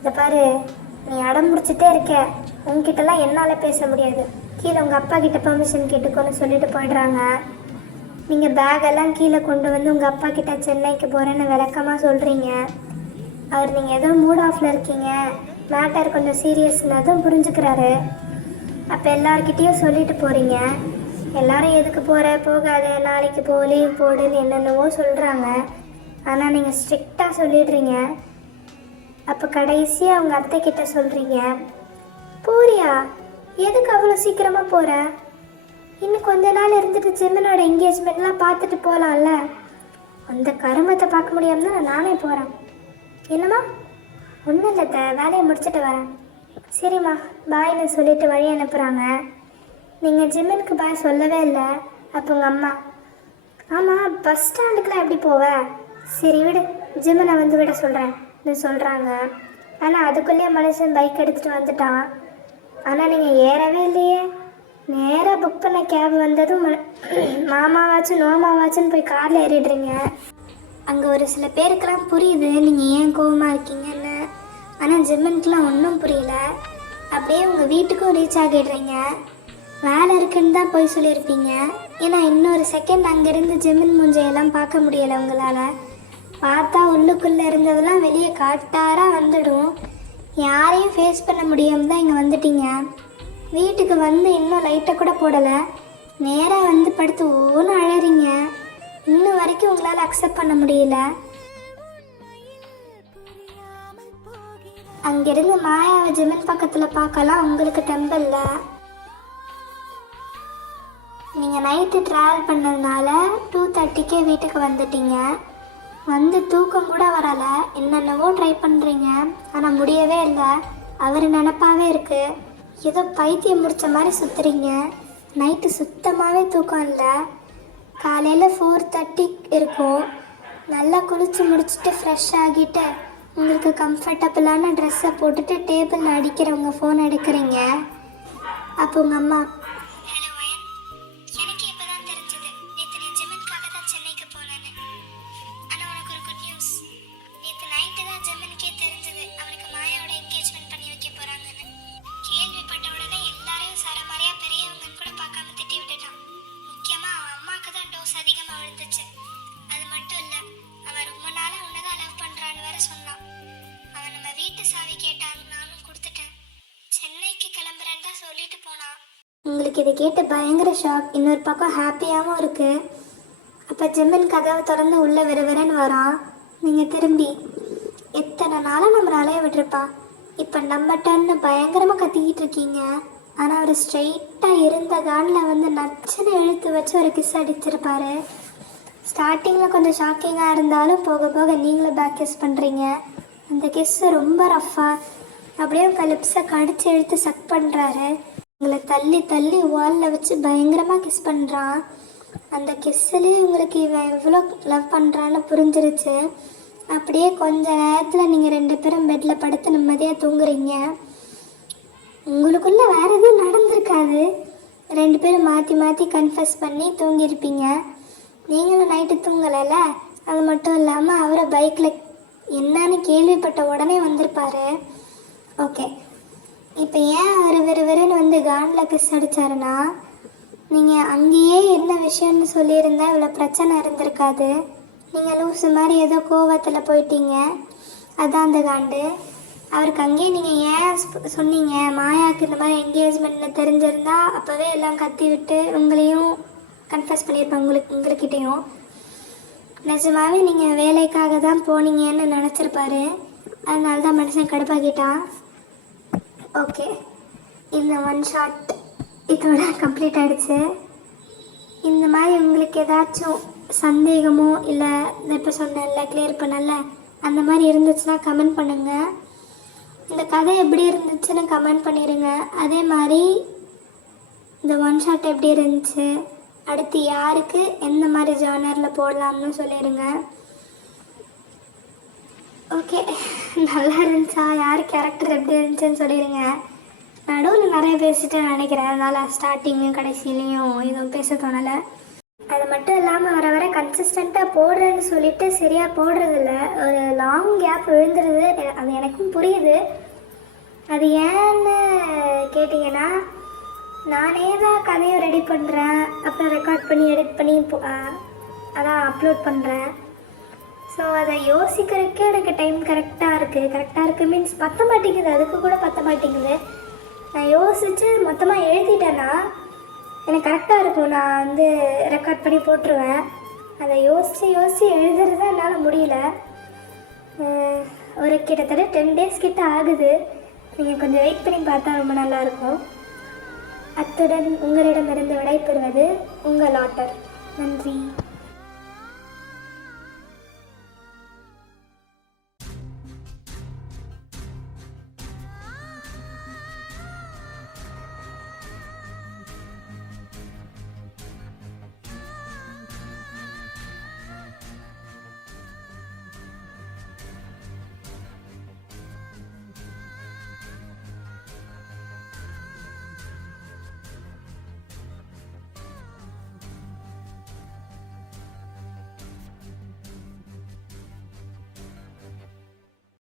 இதை பாரு, நீ அடம் முடிச்சுட்டே இருக்க. உங்ககிட்டலாம் என்னால் பேச முடியாது. கீழே உங்கள் அப்பா கிட்ட பெர்மிஷன் கேட்டுக்கோன்னு சொல்லிட்டு போயிடுறாங்க. நீங்கள் பேகெல்லாம் கீழே கொண்டு வந்து உங்கள் அப்பா கிட்ட சென்னைக்கு போகிறேன்னு விளக்கமாக சொல்கிறீங்க. அவர் நீங்கள் ஏதோ மூட் ஆஃபில் இருக்கீங்க, மேட்டர் கொஞ்சம் சீரியஸ்னதும் புரிஞ்சுக்கிறாரு. அப்போ எல்லார்கிட்டேயும் சொல்லிட்டு போகிறீங்க. எல்லோரும் எதுக்கு போகிற, போகாத, நாளைக்கு போ, லீவ் போடுன்னு என்னென்னவோ சொல்கிறாங்க. ஆனால் நீங்கள் ஸ்ட்ரிக்டாக சொல்லிடுறீங்க. அப்போ கடைசியாக அவங்க அத்தை கிட்ட சொல்கிறீங்க, போறியா? எதுக்கு அவ்வளோ சீக்கிரமாக போகிற? இன்னும் கொஞ்ச நாள் இருந்துட்டு ஜிம்மனோட என்கேஜ்மெண்ட்லாம் பார்த்துட்டு போகலாம்ல. அந்த கருமத்தை பார்க்க முடியாமல் தான் நானே போகிறேன். என்னம்மா? ஒன்றும் இல்லை, வேலையை முடிச்சுட்டு வரேன். சரிம்மா, பாய்னு சொல்லிட்டு வழி அனுப்புகிறாங்க. நீங்கள் ஜிம்மனுக்கு பாய் சொல்லவே இல்லை. அப்போ உங்கள் அம்மா, ஆமாம், பஸ் ஸ்டாண்டுக்குலாம் எப்படி போவ? சரி விடு, ஜிம்மனை வந்து விட சொல்கிறேன்னு சொல்கிறாங்க. ஆனால் அதுக்குள்ளேயே மனுஷன் பைக் எடுத்துகிட்டு வந்துட்டான். ஆனால் நீங்கள் ஏறவே இல்லையே. நேராக புக் பண்ண கேப் வந்ததும் மாமாவாச்சும் நோமாவாச்சுன்னு போய் காரில் ஏறிடுறீங்க. அங்கே ஒரு சில பேருக்கெல்லாம் புரியுது நீங்கள் ஏன் கோவமாக இருக்கீங்கன்னு. ஆனால் ஜிம்மனுக்குலாம் ஒன்றும் புரியல. அப்படியே உங்கள் வீட்டுக்கும் ரீச் ஆகிடுறீங்க. வேலை இருக்குன்னு தான் போய் சொல்லியிருப்பீங்க. ஏன்னா இன்னொரு செகண்ட் அங்கேருந்து ஜிம்மன் மூஞ்சையெல்லாம் பார்க்க முடியலை உங்களால். பார்த்தா உள்ளுக்குள்ளே இருந்ததெல்லாம் வெளியே காட்டாராக வந்துடும். யாரையும் ஃபேஸ் பண்ண முடியாமல் தான் இங்கே வந்துட்டீங்க. வீட்டுக்கு வந்து இன்னும் லைட்டை கூட போடலை, நேராக வந்து படுத்து ஒவ்வொன்றும் அழறீங்க. இன்னும் வரைக்கும் உங்களால் அக்செப்ட் பண்ண முடியல. அங்கேருந்து மாயாவை ஜிம்மன் பக்கத்தில் பார்க்கலாம் உங்களுக்கு டெம்பிளில். நீங்கள் நைட்டு ட்ராவல் பண்ணதுனால 2:30க்கே வீட்டுக்கு வந்துட்டீங்க. வந்து தூக்கம் கூட வரலை. என்னென்னவோ ட்ரை பண்ணுறீங்க, ஆனால் முடியவே இல்லை. அவர் நினப்பாவே இருக்குது. ஏதோ பைத்தியம் முடித்த மாதிரி சுற்றுறீங்க. நைட்டு சுத்தமாகவே தூக்கம் இல்லை. காலையில் 4:30 இருக்கும். நல்லா குளித்து முடிச்சுட்டு ஃப்ரெஷ் ஆகிட்டு உங்களுக்கு கம்ஃபர்டபுளான ட்ரெஸ்ஸை போட்டுட்டு டேபிளில் அடிக்கிறவங்க ஃபோன் எடுக்கிறீங்க. அப்போ உங்கள் அம்மா, ஹலோ வயன், எனக்கு இப்போ தான் தெரிஞ்சது நேற்று நீ ஜிம்மனுக்காக தான் சென்னைக்கு போனேன்னு. ஆனால் உனக்கு ஒரு குட் நியூஸ். நேற்று நைட்டு தான் ஜிம்மனுக்கே தெரிஞ்சது அவனுக்கு மாயாவோட என்கேஜ்மெண்ட் பண்ணி வைக்க போகிறாங்கன்னு. கேள்விப்பட்ட உடனே எல்லாரையும் சரமாரியாக பெரியவங்கன்னு கூட பார்க்காம திட்டி விட்டுட்டான். முக்கியமாக அவன் அம்மாவுக்கு தான் டோஸ் அதிகமாக விழுந்துச்சு. அது மட்டும் இல்லை, அவன் ரொம்ப நாளாக உன்னை தான் லவ் பண்ணுறான்னு வேற சொன்னான். அவன் நம்ம வீட்டு சாவி கேட்டான், நானும் கொடுத்துட்டேன். சென்னைக்கு கிளம்புறேன்னு தான் சொல்லிட்டு போனான். உங்களுக்கு இதை கேட்டு பயங்கர ஷாக். இன்னொரு பக்கம் ஹாப்பியாகவும் இருக்குது. அப்போ ஜிம்மன் கதவை திறந்து உள்ளே விறுவிறுன்னு வரான். நீங்கள் திரும்பி, எத்தனை நாளாக நம்மளை அலைய விட்டுருப்பா, இப்போ நம்ம டன்னு பயங்கரமாக கத்திக்கிட்டு இருக்கீங்க. ஆனால் அவர் ஸ்ட்ரெயிட்டாக இருந்த கானில் வந்து நச்சுன்னு இழுத்து வச்சு ஒரு கிஸ் அடிச்சிருப்பாரு. ஸ்டார்டிங்கில் கொஞ்சம் ஷாக்கிங்காக இருந்தாலும் போக போக நீங்களும் பேக் கிஸ் பண்ணுறீங்க. அந்த கிஸ்ஸு ரொம்ப ரஃப்பாக அப்படியே உங்கள் லிப்ஸை கடிச்சு இழுத்து சக் பண்ணுறாரு. உங்களை தள்ளி தள்ளி வாலில் வச்சு பயங்கரமாக கிஸ் பண்ணுறான். அந்த கிஸ்ஸுலேயே உங்களுக்கு இவன் எவ்வளோ லவ் பண்ணுறான்னு புரிஞ்சிருச்சு. அப்படியே கொஞ்ச நேரத்தில் நீங்கள் 2 பேரும் பெட்டில் படுத்து நிம்மதியாக தூங்குறீங்க. உங்களுக்குள்ளே வேறு எதுவும் நடந்திருக்காது. 2 பேரும் மாற்றி மாற்றி கன்ஃபஸ் பண்ணி தூங்கியிருப்பீங்க. நீங்களும் நைட்டு தூங்கலைல்ல. அது மட்டும் இல்லாமல் அவரை பைக்கில் என்னன்னு கேள்விப்பட்ட உடனே வந்திருப்பார். ஓகே, இப்போ ஏன் அவர் விறுவிறுன்னு வந்து கானில் கிஸ் அடித்தாருன்னா, நீங்கள் அங்கேயே என்ன விஷயம்னு சொல்லியிருந்தா இவ்வளோ பிரச்சனை இருந்திருக்காது. நீங்கள் லூஸு மாதிரி ஏதோ கோவத்தில் போயிட்டீங்க, அதுதான் அந்த காண்டு. அவருக்கு அங்கேயே நீங்கள் ஏன் சொன்னீங்க மாயாவுக்கு இந்த மாதிரி என்கேஜ்மெண்ட்னு தெரிஞ்சிருந்தா அப்போவே எல்லாம் கத்தி விட்டு உங்களையும் கன்ஃபஸ் பண்ணியிருப்பாங்க உங்கள்கிட்டையும். நிஜமாவே நீங்கள் வேலைக்காக தான் போனீங்கன்னு நினச்சிருப்பாரு. அதனால தான் மனுஷன் கடுப்பாக்கிட்டான். ஓகே, இந்த 1 ஷாட் இதோட கம்ப்ளீட் ஆகிடுச்சு. இந்த மாதிரி உங்களுக்கு ஏதாச்சும் சந்தேகமோ இல்லை இப்போ சொன்னல கிளியர் பண்ணல அந்த மாதிரி இருந்துச்சுன்னா கமெண்ட் பண்ணுங்கள். இந்த கதை எப்படி இருந்துச்சுன்னு கமெண்ட் பண்ணிடுங்க. அதே மாதிரி இந்த 1 ஷாட் எப்படி இருந்துச்சு, அடுத்து யாருக்கு எந்த மாதிரி ஜானரில் போடலாம்னு சொல்லிடுங்க. ஓகே, நல்லா இருந்துச்சா, யார் கேரக்டர் எப்படி இருந்துச்சுன்னு சொல்லிடுங்க. நடுவில் நிறைய பேசிட்டு நினைக்கிறேன், அதனால் ஸ்டார்டிங்கும் கடைசியிலையும் எதுவும் பேச தோணலை. அது மட்டும் இல்லாமல் வர வர கன்சிஸ்டண்ட்டாக போடுறேன்னு சொல்லிட்டு சரியாக போடுறதில்ல. ஒரு லாங் கேப் விழுந்துருது. அது எனக்கும் புரியுது. அது ஏன்னு கேட்டிங்கன்னா, நானே தான் கதையும் ரெடி பண்ணுறேன், அப்புறம் ரெக்கார்ட் பண்ணி எடிட் பண்ணி அதான் அப்லோட் பண்ணுறேன். ஸோ அதை யோசிக்கிறதுக்கே எனக்கு டைம் கரெக்டாக இருக்குது மீன்ஸ் பத்த மாட்டேங்குது, அதுக்கு கூட பத்த மாட்டேங்குது. நான் யோசித்து மொத்தமாக எழுதிட்டேன்னா எனக்கு கரெக்டாக இருக்கும். நான் வந்து ரெக்கார்ட் பண்ணி போட்டுருவேன். அதை யோசித்து எழுதுறது என்னால் முடியல. ஒரு கிட்டத்தட்ட 10 டேஸ் கிட்ட ஆகுது. நீங்கள் கொஞ்சம் வெயிட் பண்ணி பார்த்தா ரொம்ப நல்லாயிருக்கும். அத்துடன் உங்களிடமிருந்து விடைபெறுவது உங்கள் லாட்டர். நன்றி.